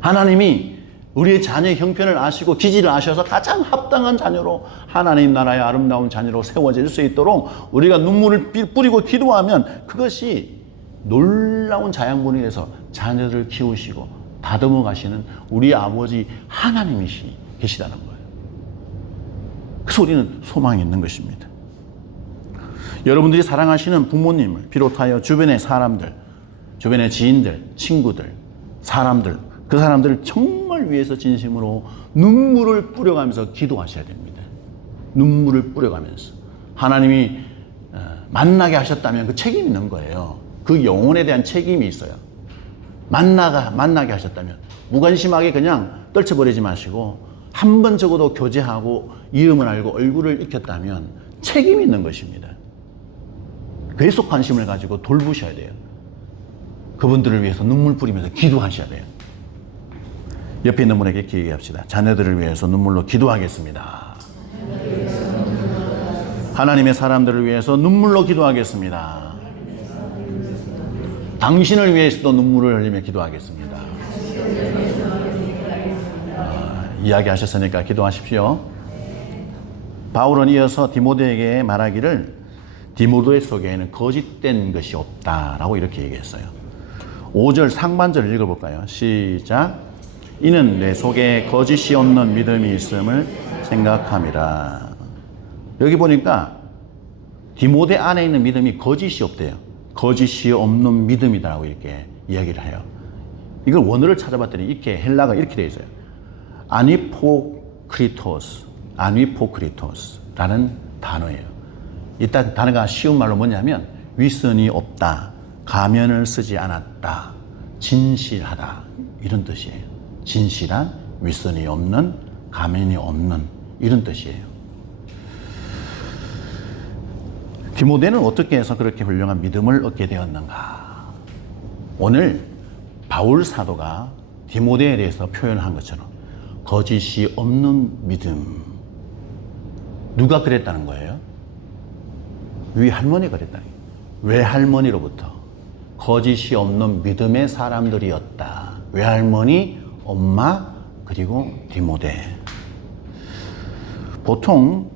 하나님이 우리의 자녀의 형편을 아시고 기질을 아셔서 가장 합당한 자녀로 하나님 나라의 아름다운 자녀로 세워질 수 있도록 우리가 눈물을 뿌리고 기도하면 그것이 놀라운 자양분이 돼서 자녀를 키우시고 다듬어 가시는 우리 아버지 하나님이시 계시다는 거예요. 그래서 우리는 소망이 있는 것입니다. 여러분들이 사랑하시는 부모님을 비롯하여 주변의 사람들, 주변의 지인들, 친구들, 사람들, 그 사람들을 정말 위해서 진심으로 눈물을 뿌려가면서 기도하셔야 됩니다. 눈물을 뿌려가면서. 하나님이 만나게 하셨다면 그 책임이 있는 거예요. 그 영혼에 대한 책임이 있어요. 만나게 하셨다면 무관심하게 그냥 떨쳐버리지 마시고 한 번 적어도 교제하고 이름을 알고 얼굴을 익혔다면 책임이 있는 것입니다. 계속 관심을 가지고 돌보셔야 돼요. 그분들을 위해서 눈물 뿌리면서 기도하셔야 돼요. 옆에 있는 분에게 이렇게 얘기합시다. 자녀들을 위해서 눈물로 기도하겠습니다. 하나님의 사람들을 위해서 눈물로 기도하겠습니다. 당신을 위해서도 눈물을 흘리며 기도하겠습니다. 이야기하셨으니까 기도하십시오. 바울은 이어서 디모데에게 말하기를 디모데 속에는 거짓된 것이 없다라고 이렇게 얘기했어요. 5절 상반절을 읽어볼까요? 시작. 이는 내 속에 거짓이 없는 믿음이 있음을 생각함이라. 여기 보니까 디모데 안에 있는 믿음이 거짓이 없대요. 거짓이 없는 믿음이다라고 이렇게 이야기를 해요. 이걸 원어를 찾아봤더니 이렇게 헬라가 이렇게 되어 있어요. 아니포크리토스라는 단어예요. 이 단어가 쉬운 말로 뭐냐면 위선이 없다, 가면을 쓰지 않았다, 진실하다 이런 뜻이에요. 진실한, 위선이 없는, 가면이 없는 이런 뜻이에요. 디모데는 어떻게 해서 그렇게 훌륭한 믿음을 얻게 되었는가? 오늘 바울 사도가 디모데에 대해서 표현한 것처럼 거짓이 없는 믿음. 누가 그랬다는 거예요? 외할머니가 그랬다. 외할머니로부터 거짓이 없는 믿음의 사람들이었다. 외할머니, 엄마, 그리고 디모데. 보통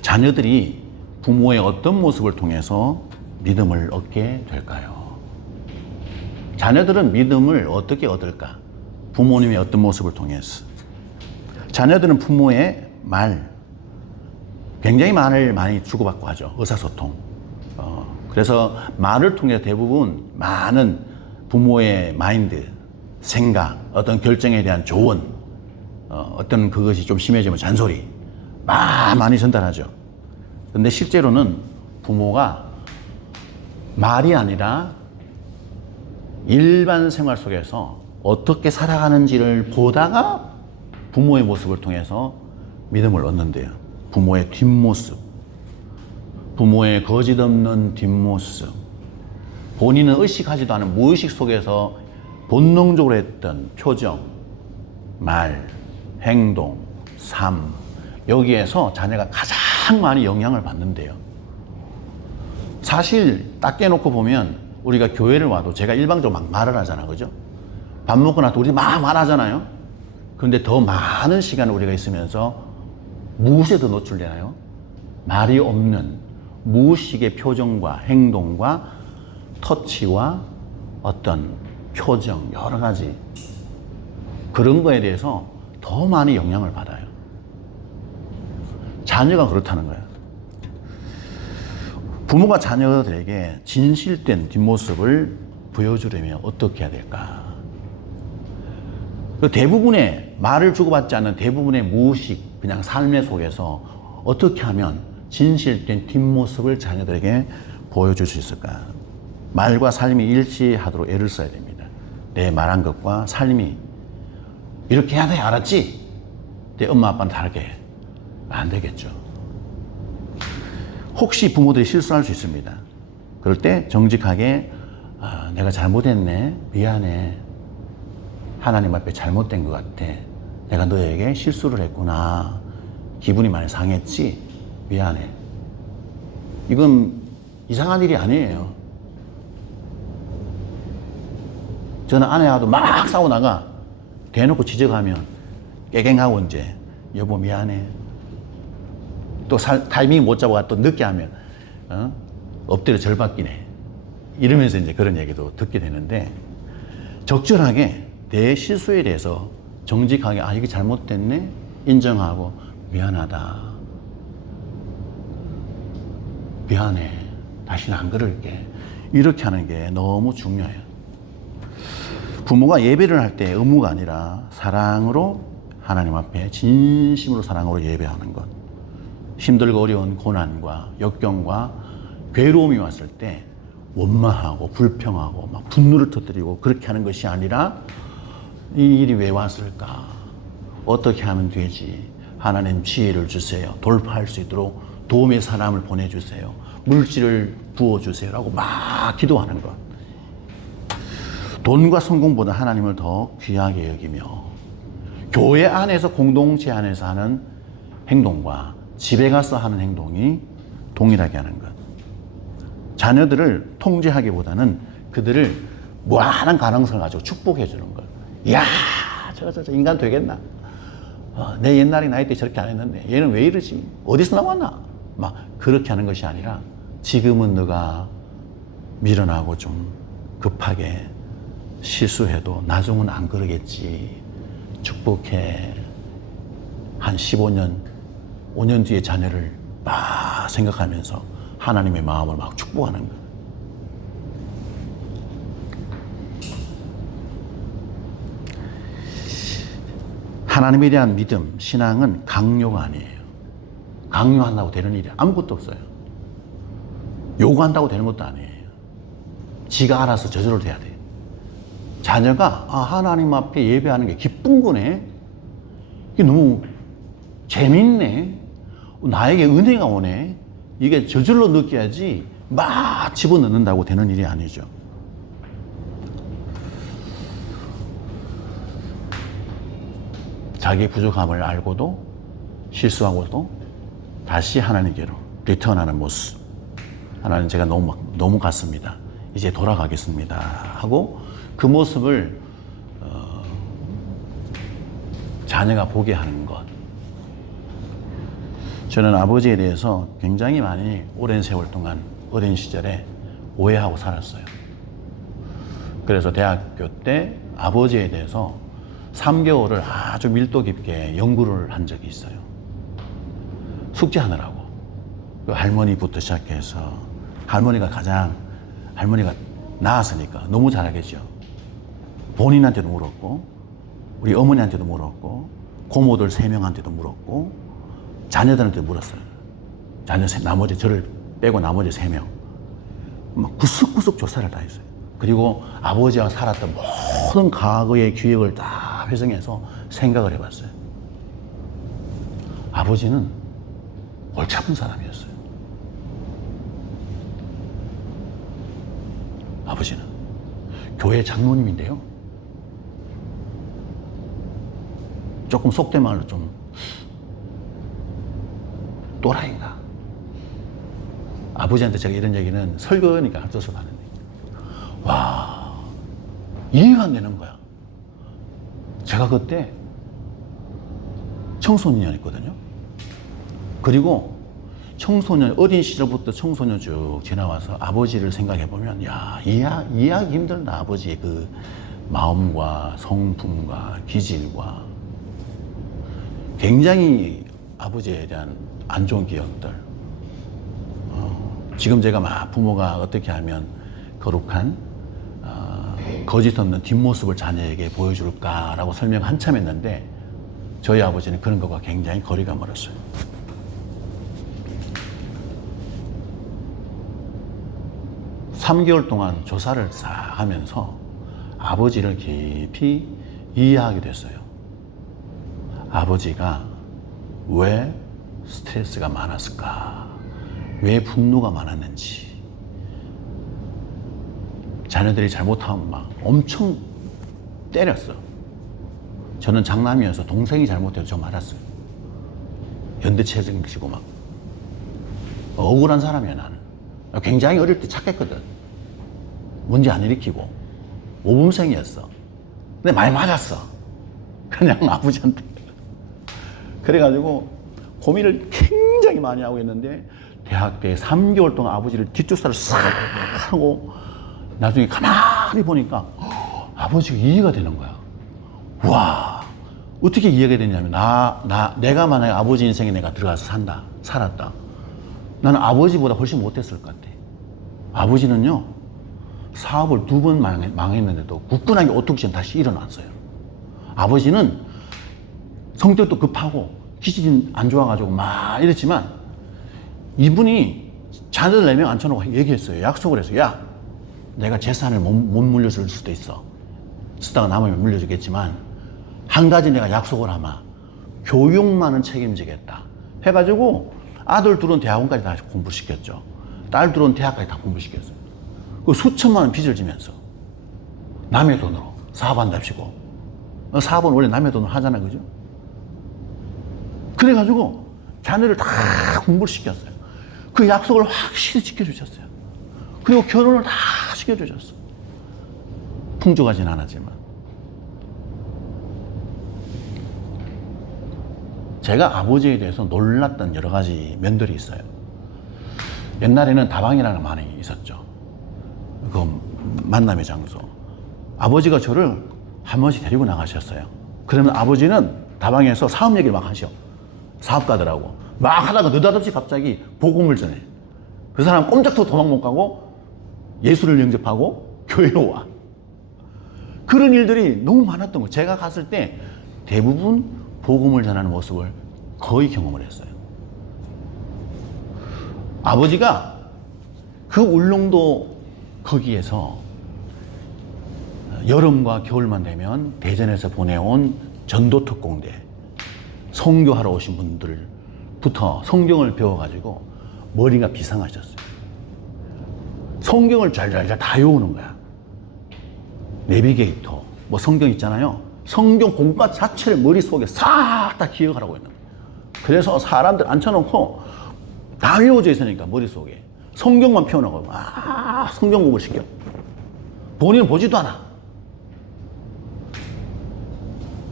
자녀들이 부모의 어떤 모습을 통해서 믿음을 얻게 될까요? 자녀들은 믿음을 어떻게 얻을까? 부모님의 어떤 모습을 통해서. 자녀들은 부모의 말, 굉장히 말을 많이 주고받고 하죠. 의사소통. 그래서 말을 통해 대부분 많은 부모의 마인드, 생각, 어떤 결정에 대한 조언, 어떤 그것이 좀 심해지면 잔소리, 많이 전달하죠. 근데 실제로는 부모가 말이 아니라 일반 생활 속에서 어떻게 살아가는지를 보다가 부모의 모습을 통해서 믿음을 얻는데요. 부모의 뒷모습, 부모의 거짓 없는 뒷모습, 본인은 의식하지도 않은 무의식 속에서 본능적으로 했던 표정, 말, 행동, 삶, 여기에서 자녀가 가장 많이 영향을 받는데요. 사실 딱 깨놓고 보면 우리가 교회를 와도 제가 일방적으로 막 말을 하잖아, 그죠? 밥 먹고 나서 우리 막 말하잖아요. 그런데 더 많은 시간을 우리가 있으면서 무엇에 더 노출되나요? 말이 없는 무의식의 표정과 행동과 터치와 어떤 표정, 여러 가지 그런 거에 대해서 더 많이 영향을 받아요. 자녀가 그렇다는 거예요. 부모가 자녀들에게 진실된 뒷모습을 보여주려면 어떻게 해야 될까? 그 대부분의 말을 주고받지 않는 대부분의 무의식 그냥 삶의 속에서 어떻게 하면 진실된 뒷모습을 자녀들에게 보여줄 수 있을까? 말과 삶이 일치하도록 애를 써야 됩니다. 내 말한 것과 삶이 이렇게 해야 돼, 알았지? 내 엄마 아빠는 다르게 안 되겠죠. 혹시 부모들이 실수할 수 있습니다. 그럴 때 정직하게 내가 잘못했네, 미안해, 하나님 앞에 잘못된 것 같아, 내가 너에게 실수를 했구나, 기분이 많이 상했지, 미안해. 이건 이상한 일이 아니에요. 저는 아내와도 막 싸우다가 대놓고 지적하면 깨갱하고 이제 여보 미안해, 또 타이밍 못 잡아가 또 늦게 하면 엎드려 절박기네, 이러면서 이제 그런 얘기도 듣게 되는데, 적절하게 내 실수에 대해서 정직하게 이게 잘못됐네 인정하고 미안하다, 미안해, 다시는 안 그럴게, 이렇게 하는 게 너무 중요해요. 부모가 예배를 할 때 의무가 아니라 사랑으로 하나님 앞에 진심으로 사랑으로 예배하는 것. 힘들고 어려운 고난과 역경과 괴로움이 왔을 때 원망하고 불평하고 막 분노를 터뜨리고 그렇게 하는 것이 아니라 이 일이 왜 왔을까? 어떻게 하면 되지? 하나님 지혜를 주세요. 돌파할 수 있도록 도움의 사람을 보내주세요. 물질을 부어주세요. 라고 막 기도하는 것. 돈과 성공보다 하나님을 더 귀하게 여기며 교회 안에서 공동체 안에서 하는 행동과 집에 가서 하는 행동이 동일하게 하는 것. 자녀들을 통제하기보다는 그들을 무한한 가능성을 가지고 축복해 주는 것. 이야, 저 인간 되겠나? 내 옛날에 나이 때 저렇게 안 했는데 얘는 왜 이러지? 어디서 나왔나? 막 그렇게 하는 것이 아니라 지금은 너가 미련하고 좀 급하게 실수해도 나중은 안 그러겠지. 축복해. 한 15년, 5년 뒤에 자녀를 막 생각하면서 하나님의 마음을 막 축복하는 것. 하나님에 대한 믿음, 신앙은 강요가 아니에요. 강요한다고 되는 일이 아무것도 없어요. 요구한다고 되는 것도 아니에요. 지가 알아서 저절로 돼야 돼요. 자녀가 하나님 앞에 예배하는 게 기쁜 거네, 이게 너무 재밌네, 나에게 은혜가 오네, 이게 저절로 느껴야지 막 집어넣는다고 되는 일이 아니죠. 자기 부족함을 알고도 실수하고도 다시 하나님께로 리턴하는 모습. 하나님, 제가 너무 갔습니다, 이제 돌아가겠습니다 하고 그 모습을 자녀가 보게 하는 것. 저는 아버지에 대해서 굉장히 많이 오랜 세월 동안 어린 시절에 오해하고 살았어요. 그래서 대학교 때 아버지에 대해서 3개월을 아주 밀도 깊게 연구를 한 적이 있어요. 숙제하느라고. 그 할머니부터 시작해서 할머니가 낳았으니까 너무 잘 알겠죠. 본인한테도 물었고 우리 어머니한테도 물었고 고모들 3명한테도 물었고 자녀들한테 물었어요. 나머지 저를 빼고 나머지 3명 막 구석구석 조사를 다 했어요. 그리고 아버지와 살았던 모든 과거의 기억을 다 회상해서 생각을 해봤어요. 아버지는 골치 아픈 사람이었어요. 아버지는 교회 장로님인데요. 조금 속된 말로 좀 또라이인가. 아버지한테 제가 이런 얘기는 설거니까 할 뜻을 하는데, 와, 이해가 안 되는 거야. 제가 그때 청소년이었거든요. 그리고 청소년, 어린 시절부터 청소년 쭉 지나와서 아버지를 생각해 보면, 야, 이해하기 힘들다. 아버지의 그 마음과 성품과 기질과 굉장히 아버지에 대한 안 좋은 기억들. 지금 제가 막 부모가 어떻게 하면 거룩한 거짓 없는 뒷모습을 자녀에게 보여줄까라고 설명 한참 했는데, 저희 아버지는 그런 것과 굉장히 거리가 멀었어요. (3개월) 동안 조사를 싹 하면서 아버지를 깊이 이해하게 됐어요. 아버지가 왜 스트레스가 많았을까? 왜 분노가 많았는지. 자녀들이 잘못하면 막 엄청 때렸어. 저는 장남이어서 동생이 잘못해도 좀 알았어요. 연대체증 지고 막 억울한 사람이야. 나는 굉장히 어릴 때 착했거든. 문제 안 일으키고 모범생이었어. 근데 많이 맞았어. 그냥 아버지한테. 그래가지고 고민을 굉장히 많이 하고 있는데, 대학 때 3개월 동안 아버지를 뒷조사를 싹 하고 나중에 가만히 보니까 아버지가 이해가 되는 거야. 와, 어떻게 이해가 되냐면, 내가 만약에 아버지 인생에 내가 들어가서 살았다. 나는 아버지보다 훨씬 못했을 것 같아. 아버지는요, 사업을 2번 망했는데도 굳건하게 어떻게 다시 일어났어요. 아버지는 성격도 급하고 기질이 안 좋아가지고 막 이랬지만, 이분이 자녀들 4명 앉혀놓고 얘기했어요. 약속을 했어요. 야, 내가 재산을 못 물려줄 수도 있어. 쓰다가 남으면 물려주겠지만, 한 가지 내가 약속을 하마. 교육만은 책임지겠다. 해가지고 아들 둘은 대학원까지 다 공부시켰죠. 딸 둘은 대학까지 다 공부시켰어요. 그 수천만 원 빚을 지면서 남의 돈으로 사업한답시고. 사업은 원래 남의 돈으로 하잖아, 그죠? 그래가지고 자녀를 다 공부를 시켰어요. 그 약속을 확실히 지켜주셨어요. 그리고 결혼을 다 시켜주셨어. 풍족하진 않았지만. 제가 아버지에 대해서 놀랐던 여러 가지 면들이 있어요. 옛날에는 다방이라는 게 많이 있었죠. 그 만남의 장소. 아버지가 저를 한 번씩 데리고 나가셨어요. 그러면 아버지는 다방에서 사업 얘기를 막 하셔. 사업가들하고. 막 하다가 느닷없이 갑자기 복음을 전해. 그 사람 꼼짝도 도망 못 가고 예수를 영접하고 교회로 와. 그런 일들이 너무 많았던 거예요. 제가 갔을 때 대부분 복음을 전하는 모습을 거의 경험을 했어요. 아버지가 그 울릉도 거기에서 여름과 겨울만 되면 대전에서 보내온 전도 특공대 선교하러 오신 분들부터 성경을 배워가지고 머리가 비상하셨어요. 성경을 잘 다 외우는 거야. 내비게이터, 뭐 성경 있잖아요. 성경 공과 자체를 머릿속에 싹 다 기억하라고 있는 거예요. 그래서 사람들 앉혀놓고 다 외워져 있으니까 머릿속에 성경만 펴놓고 성경 공부를 시켜. 본인은 보지도 않아.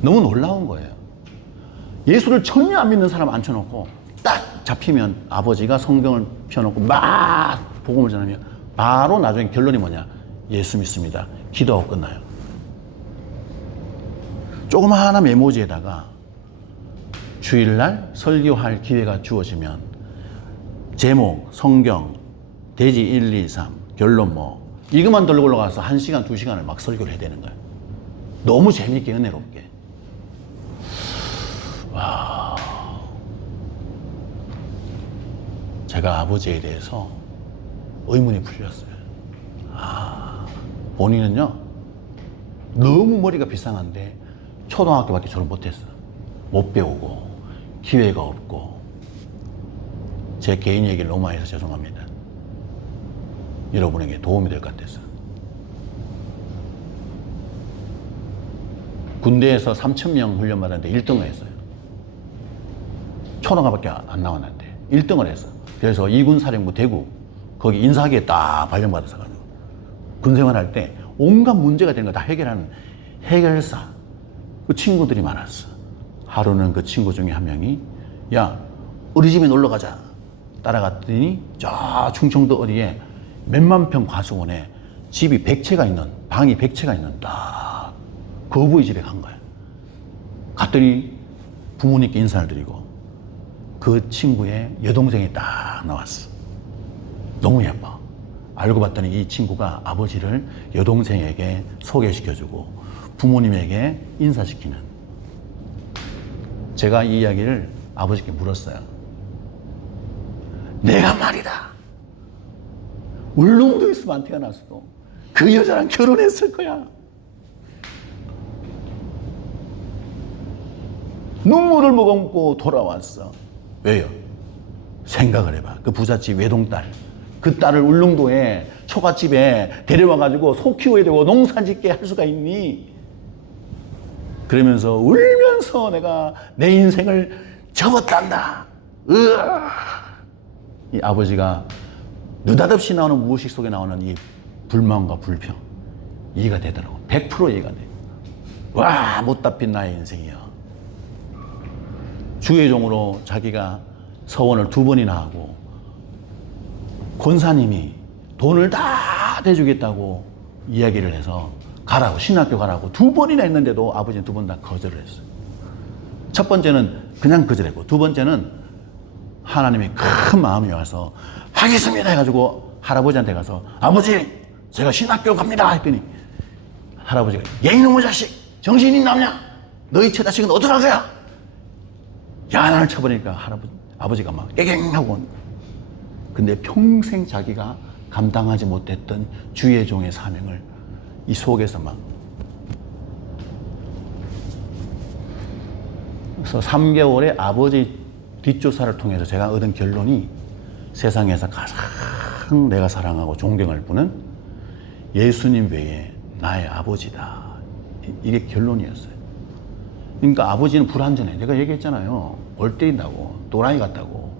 너무 놀라운 거예요. 예수를 전혀 안 믿는 사람 앉혀놓고 딱 잡히면 아버지가 성경을 펴놓고 막 복음을 전하면 바로 나중에 결론이 뭐냐? 예수 믿습니다. 기도하고 끝나요. 조그마한 메모지에다가 주일날 설교할 기회가 주어지면 제목, 성경, 대지 1, 2, 3, 결론 뭐 이것만 들고 올라가서 1시간, 2시간을 막 설교를 해야 되는 거예요. 너무 재미있게 은혜롭게. 와, 제가 아버지에 대해서 의문이 풀렸어요. 본인은요, 너무 머리가 비상한데 초등학교밖에 졸업 못했어. 못 배우고 기회가 없고. 제 개인 얘기를 너무 많이 해서 죄송합니다. 여러분에게 도움이 될 것 같아서. 군대에서 3,000명 훈련 받았는데 1등을 했어요. 초등학교밖에 안 나왔는데 1등을 했어. 그래서 2군 사령부 대구 거기 인사학위에 딱 발령받아서 가지고 군생활할 때 온갖 문제가 되는 거 다 해결하는 해결사 그 친구들이 많았어. 하루는 그 친구 중에 한 명이 야 우리 집에 놀러 가자 따라갔더니 저 충청도 어디에 몇만 평 과수원에 집이 100채가 있는 방이 100채가 있는 딱 거부의 집에 간 거야. 갔더니 부모님께 인사를 드리고 그 친구의 여동생이 딱 나왔어. 너무 예뻐. 알고 봤더니 이 친구가 아버지를 여동생에게 소개시켜주고 부모님에게 인사시키는. 제가 이 이야기를 아버지께 물었어요. 내가 말이다. 울릉도에서 안 태어났어도 그 여자랑 결혼했을 거야. 눈물을 머금고 돌아왔어. 왜요? 생각을 해봐. 그 부잣집 외동딸. 그 딸을 울릉도에 초가집에 데려와가지고 소 키워야 되고 농사 짓게 할 수가 있니? 그러면서 울면서 내가 내 인생을 접었단다. 이 아버지가 느닷없이 나오는 무의식 속에 나오는 이 불만과 불평. 이해가 되더라고. 100% 이해가 돼. 와, 못 답힌 나의 인생이야. 주의종으로 자기가 서원을 2번이나 하고 권사님이 돈을 다 대주겠다고 이야기를 해서 가라고 신학교 가라고 2번이나 했는데도 아버지는 2번 다 거절을 했어요. 첫 번째는 그냥 거절했고 2번째는 하나님의 큰 마음이 와서 하겠습니다 해가지고 할아버지한테 가서 아버지 제가 신학교 갑니다 했더니 할아버지가 야 이놈의 자식 정신이 있나냐 너희 처자식은 어떡할 거야. 야단을 쳐버리니까 아버지가 막 깨갱하고. 근데 평생 자기가 감당하지 못했던 주의 종의 사명을 이 속에서 막. 그래서 3개월의 아버지 뒷조사를 통해서 제가 얻은 결론이 세상에서 가장 내가 사랑하고 존경할 분은 예수님 외에 나의 아버지다. 이게 결론이었어요. 그러니까 아버지는 불완전해. 내가 얘기했잖아요. 골 때린다고. 또라이 같다고.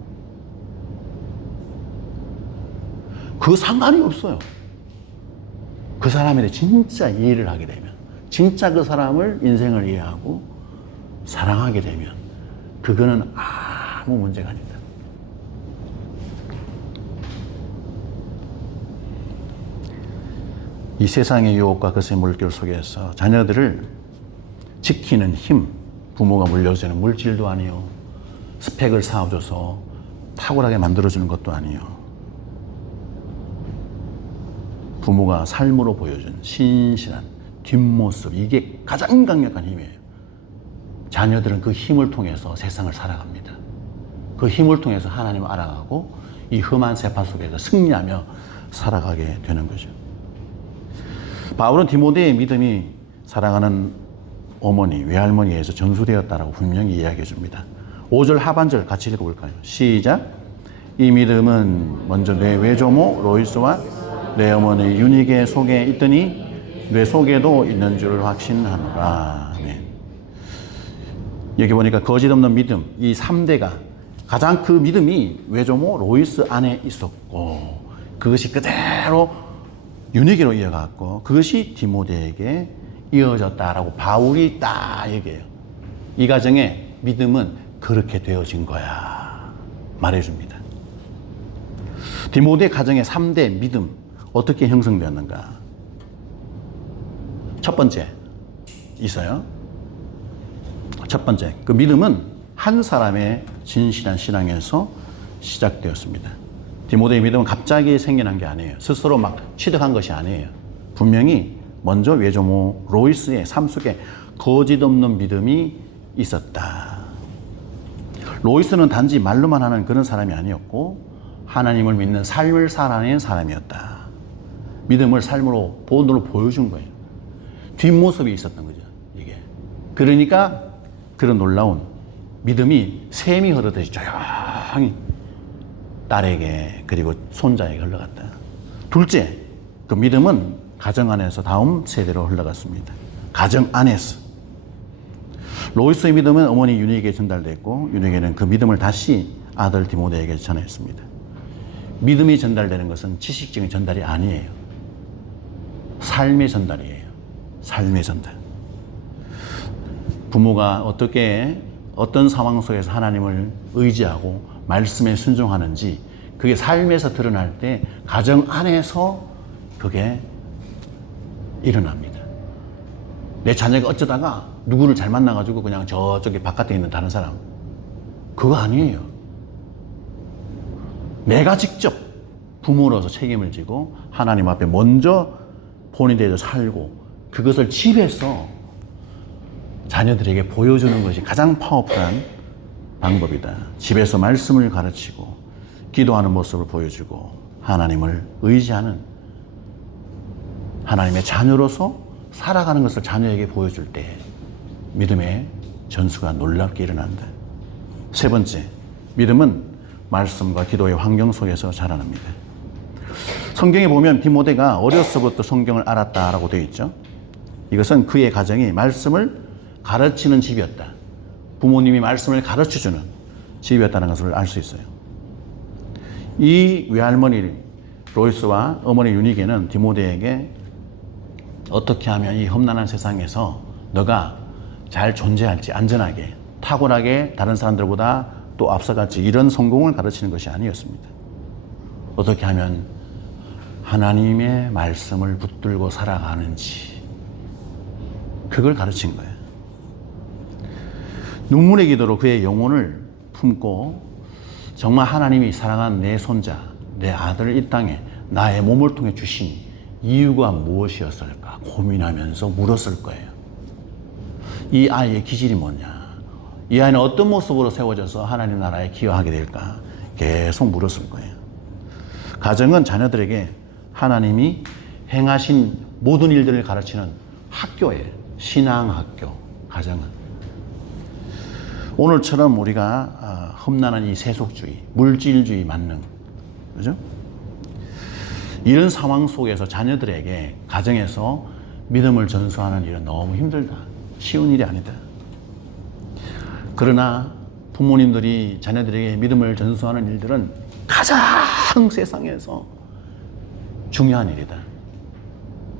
그 상관이 없어요. 그 사람에 대해 진짜 이해를 하게 되면, 진짜 그 사람을 인생을 이해하고 사랑하게 되면 그거는 아무 문제가 아니다. 이 세상의 유혹과 것의 물결 속에서 자녀들을 지키는 힘, 부모가 물려주는 물질도 아니요, 스펙을 쌓아줘서 탁월하게 만들어주는 것도 아니요, 부모가 삶으로 보여준 신실한 뒷모습, 이게 가장 강력한 힘이에요. 자녀들은 그 힘을 통해서 세상을 살아갑니다. 그 힘을 통해서 하나님을 알아가고 이 험한 세파 속에서 승리하며 살아가게 되는 거죠. 바울은 디모데의 믿음이 사랑하는 어머니, 외할머니에서 전수되었다라고 분명히 이야기해 줍니다. 5절 하반절 같이 읽어볼까요? 시작. 이 믿음은 먼저 내 외조모 로이스와 내 어머니 유니게 속에 있더니 내 속에도 있는 줄 확신하노라. 아멘. 여기 보니까 거짓 없는 믿음, 이 3대가 가장 그 믿음이 외조모 로이스 안에 있었고 그것이 그대로 유니게로 이어갔고 그것이 디모데에게 이어졌다라고 바울이 딱 얘기해요. 이 가정의 믿음은 그렇게 되어진 거야 말해줍니다. 디모데 가정의 3대 믿음 어떻게 형성되었는가? 첫 번째 있어요. 첫 번째, 그 믿음은 한 사람의 진실한 신앙에서 시작되었습니다. 디모데의 믿음은 갑자기 생겨난 게 아니에요. 스스로 막 취득한 것이 아니에요. 분명히 먼저 외조모 로이스의 삶 속에 거짓 없는 믿음이 있었다. 로이스는 단지 말로만 하는 그런 사람이 아니었고 하나님을 믿는 삶을 살아낸 사람이었다. 믿음을 삶으로 본으로 보여준 거예요. 뒷모습이 있었던 거죠. 이게. 그러니까 그런 놀라운 믿음이 샘이 흐르듯이 조용히 딸에게 그리고 손자에게 흘러갔다. 둘째, 그 믿음은 가정 안에서 다음 세대로 흘러갔습니다. 가정 안에서. 로이스의 믿음은 어머니 유니에게 전달됐고 유니에게는 그 믿음을 다시 아들 디모데에게 전했습니다. 믿음이 전달되는 것은 지식적인 전달이 아니에요. 삶의 전달이에요. 삶의 전달. 부모가 어떤 상황 속에서 하나님을 의지하고 말씀에 순종하는지 그게 삶에서 드러날 때 가정 안에서 그게 일어납니다. 내 자녀가 어쩌다가 누구를 잘 만나가지고 그냥 저쪽에 바깥에 있는 다른 사람, 그거 아니에요. 내가 직접 부모로서 책임을 지고 하나님 앞에 먼저 본이 되어 살고 그것을 집에서 자녀들에게 보여주는 것이 가장 파워풀한 방법이다. 집에서 말씀을 가르치고 기도하는 모습을 보여주고 하나님을 의지하는 하나님의 자녀로서 살아가는 것을 자녀에게 보여줄 때 믿음의 전수가 놀랍게 일어난다. 세 번째, 믿음은 말씀과 기도의 환경 속에서 자라납니다. 성경에 보면 디모데가 어려서부터 성경을 알았다라고 되어 있죠. 이것은 그의 가정이 말씀을 가르치는 집이었다. 부모님이 말씀을 가르쳐주는 집이었다는 것을 알 수 있어요. 이 외할머니 로이스와 어머니 유니게는 디모데에게 어떻게 하면 이 험난한 세상에서 너가 잘 존재할지, 안전하게, 탁월하게 다른 사람들보다 또 앞서갈지 이런 성공을 가르치는 것이 아니었습니다. 어떻게 하면 하나님의 말씀을 붙들고 살아가는지 그걸 가르친 거예요. 눈물의 기도로 그의 영혼을 품고 정말 하나님이 사랑한 내 손자, 내 아들을 이 땅에 나의 몸을 통해 주신 이유가 무엇이었을까 고민하면서 물었을 거예요. 이 아이의 기질이 뭐냐? 이 아이는 어떤 모습으로 세워져서 하나님 나라에 기여하게 될까? 계속 물었을 거예요. 가정은 자녀들에게 하나님이 행하신 모든 일들을 가르치는 학교예요. 신앙학교, 가정은. 오늘처럼 우리가 험난한 이 세속주의, 물질주의 만능, 그죠? 이런 상황 속에서 자녀들에게 가정에서 믿음을 전수하는 일은 너무 힘들다. 쉬운 일이 아니다. 그러나 부모님들이 자녀들에게 믿음을 전수하는 일들은 가장 세상에서 중요한 일이다.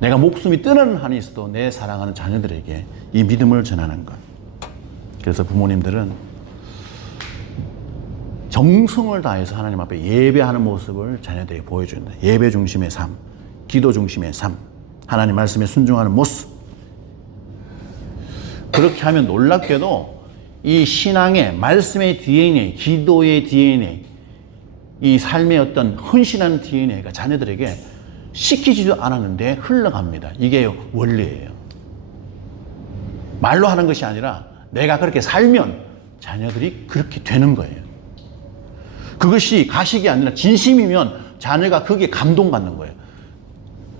내가 목숨이 뜨는 한이 있어도 내 사랑하는 자녀들에게 이 믿음을 전하는 것. 그래서 부모님들은 정성을 다해서 하나님 앞에 예배하는 모습을 자녀들에게 보여준다. 예배 중심의 삶, 기도 중심의 삶, 하나님 말씀에 순종하는 모습. 그렇게 하면 놀랍게도 이 신앙의 말씀의 DNA, 기도의 DNA, 이 삶의 어떤 헌신하는 DNA가 자녀들에게 시키지도 않았는데 흘러갑니다. 이게 원리예요. 말로 하는 것이 아니라 내가 그렇게 살면 자녀들이 그렇게 되는 거예요. 그것이 가식이 아니라 진심이면 자녀가 거기에 감동받는 거예요.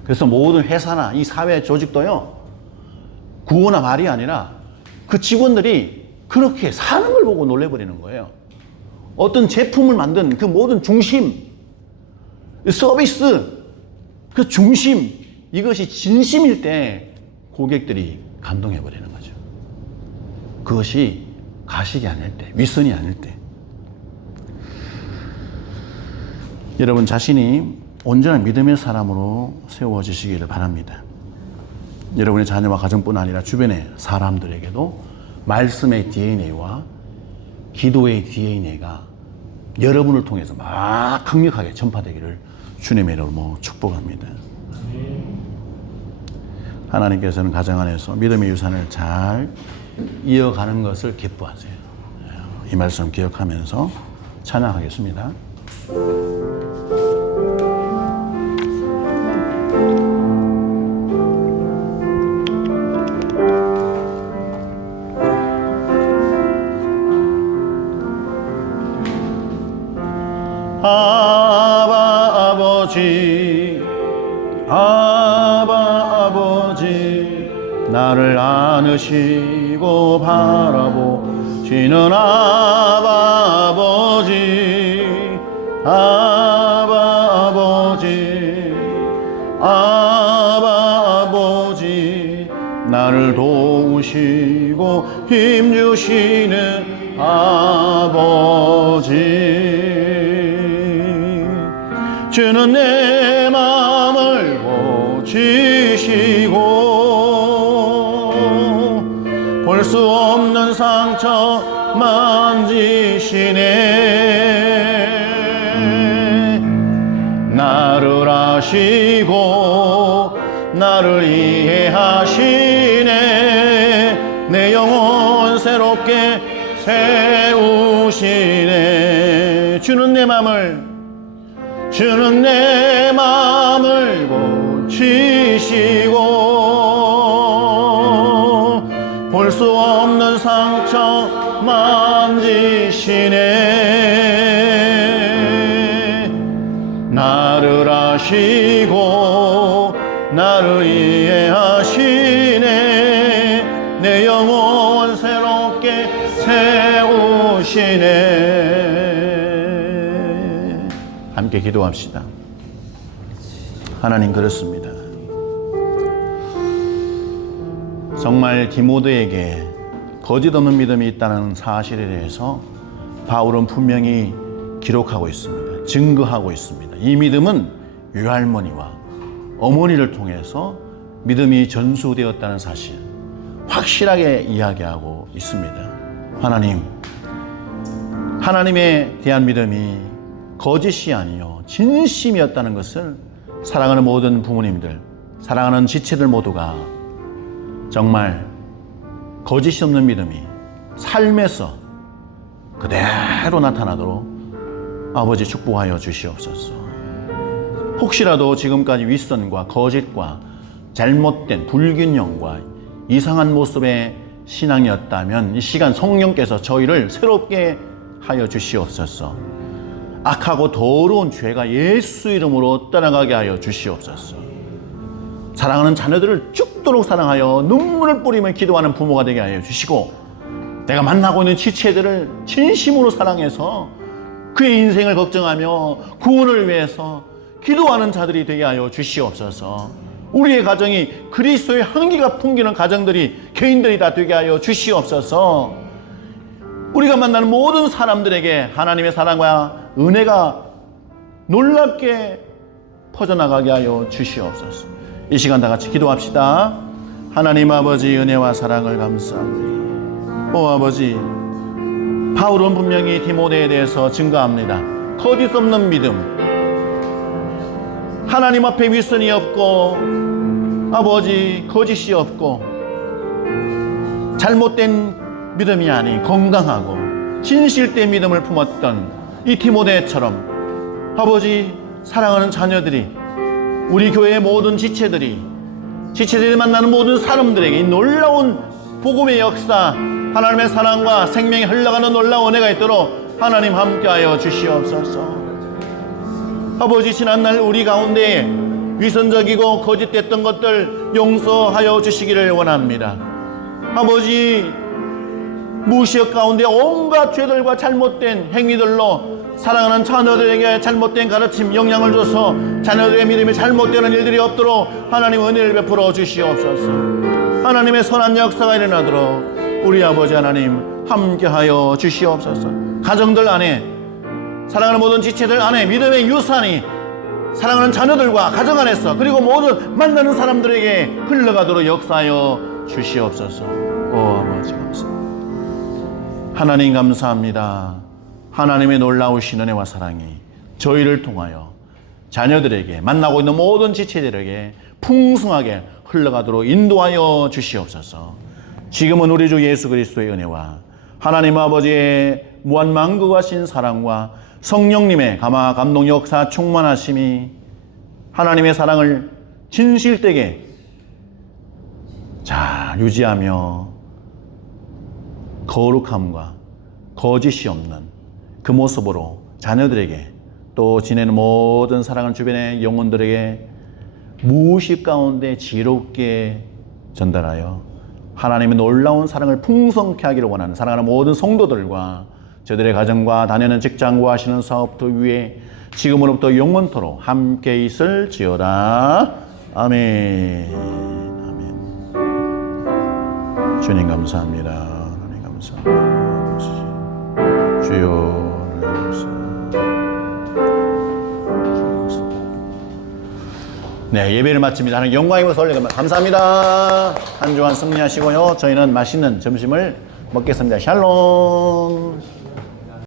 그래서 모든 회사나 이 사회 조직도요, 구호나 말이 아니라 그 직원들이 그렇게 사는 걸 보고 놀래버리는 거예요. 어떤 제품을 만든 그 모든 중심, 서비스, 그 중심, 이것이 진심일 때 고객들이 감동해버리는 거죠. 그것이 가식이 아닐 때, 윗선이 아닐 때. 여러분 자신이 온전한 믿음의 사람으로 세워지시기를 바랍니다. 여러분의 자녀와 가정뿐 아니라 주변의 사람들에게도 말씀의 DNA와 기도의 DNA가 여러분을 통해서 막 강력하게 전파되기를 주님의 이름으로 축복합니다. 하나님께서는 가정 안에서 믿음의 유산을 잘 이어가는 것을 기뻐하세요. 이 말씀 기억하면서 찬양하겠습니다. 아버지 아바 아버지 나를 안으시고 바라보시는 아바 아버지 아바 아버지 아바 아버지 나를 도우시고 힘주시는 아버지 주는 내 마음을 고치시고 볼 수 없는 상처 만지시네 나를 아시고 나를 이해하시네 내 영혼 새롭게 세우시네 주는 내 마음을 고치시고 볼 수 없는 상처 만지시네 나를 아시고 나를 이해하시네 내 영혼 새롭게 세우시네 함께 기도합시다. 하나님 그렇습니다. 정말 디모데에게 거짓 없는 믿음이 있다는 사실에 대해서 바울은 분명히 기록하고 있습니다. 증거하고 있습니다. 이 믿음은 유할머니와 어머니를 통해서 믿음이 전수되었다는 사실 확실하게 이야기하고 있습니다. 하나님에 대한 믿음이 거짓이 아니요 진심이었다는 것을 사랑하는 모든 부모님들, 사랑하는 지체들 모두가 정말 거짓이 없는 믿음이 삶에서 그대로 나타나도록 아버지 축복하여 주시옵소서. 혹시라도 지금까지 윗선과 거짓과 잘못된 불균형과 이상한 모습의 신앙이었다면 이 시간 성령께서 저희를 새롭게 하여 주시옵소서. 악하고 더러운 죄가 예수 이름으로 떠나가게 하여 주시옵소서. 사랑하는 자녀들을 죽도록 사랑하여 눈물을 뿌리며 기도하는 부모가 되게 하여 주시고 내가 만나고 있는 지체들을 진심으로 사랑해서 그의 인생을 걱정하며 구원을 위해서 기도하는 자들이 되게 하여 주시옵소서. 우리의 가정이 그리스도의 향기가 풍기는 가정들이 개인들이 다 되게 하여 주시옵소서. 우리가 만나는 모든 사람들에게 하나님의 사랑과 은혜가 놀랍게 퍼져나가게 하여 주시옵소서. 이 시간 다 같이 기도합시다. 하나님 아버지 은혜와 사랑을 감사합니다. 오 아버지, 바울은 분명히 디모데에 대해서 증거합니다. 거짓 없는 믿음, 하나님 앞에 윗선이 없고 아버지 거짓이 없고 잘못된 믿음이 아닌 건강하고 진실된 믿음을 품었던 이 디모데처럼 아버지 사랑하는 자녀들이 우리 교회의 모든 지체들이 만나는 모든 사람들에게 이 놀라운 복음의 역사, 하나님의 사랑과 생명이 흘러가는 놀라운 은혜가 있도록 하나님 함께하여 주시옵소서. 아버지 지난날 우리 가운데 위선적이고 거짓됐던 것들 용서하여 주시기를 원합니다. 아버지 무시역 가운데 온갖 죄들과 잘못된 행위들로 사랑하는 자녀들에게 잘못된 가르침, 영향을 줘서 자녀들의 믿음이 잘못되는 일들이 없도록 하나님 은혜를 베풀어 주시옵소서. 하나님의 선한 역사가 일어나도록 우리 아버지 하나님 함께하여 주시옵소서. 가정들 안에, 사랑하는 모든 지체들 안에 믿음의 유산이 사랑하는 자녀들과 가정 안에서 그리고 모든 만나는 사람들에게 흘러가도록 역사하여 주시옵소서. 오 아버지 감사합니다. 하나님 감사합니다. 하나님의 놀라우신 은혜와 사랑이 저희를 통하여 자녀들에게, 만나고 있는 모든 지체들에게 풍성하게 흘러가도록 인도하여 주시옵소서. 지금은 우리 주 예수 그리스도의 은혜와 하나님 아버지의 무한만국하신 사랑과 성령님의 감화 감동 역사 충만하심이 하나님의 사랑을 진실되게 잘 유지하며 거룩함과 거짓이 없는 그 모습으로 자녀들에게 또 지내는 모든 사랑하는 주변의 영혼들에게 무의식 가운데 지혜롭게 전달하여 하나님의 놀라운 사랑을 풍성케 하기를 원하는 사랑하는 모든 성도들과 저들의 가정과 다니는 직장과 하시는 사업도 위에 지금으로부터 영원토록 함께 있을지어다. 아멘. 아멘. 주님 감사합니다. 하나님 감사합니다. 주여 네, 예배를 마칩니다. 하나님 영광이고 설레갑니다. 감사합니다. 한 주간 승리하시고요. 저희는 맛있는 점심을 먹겠습니다. 샬롬.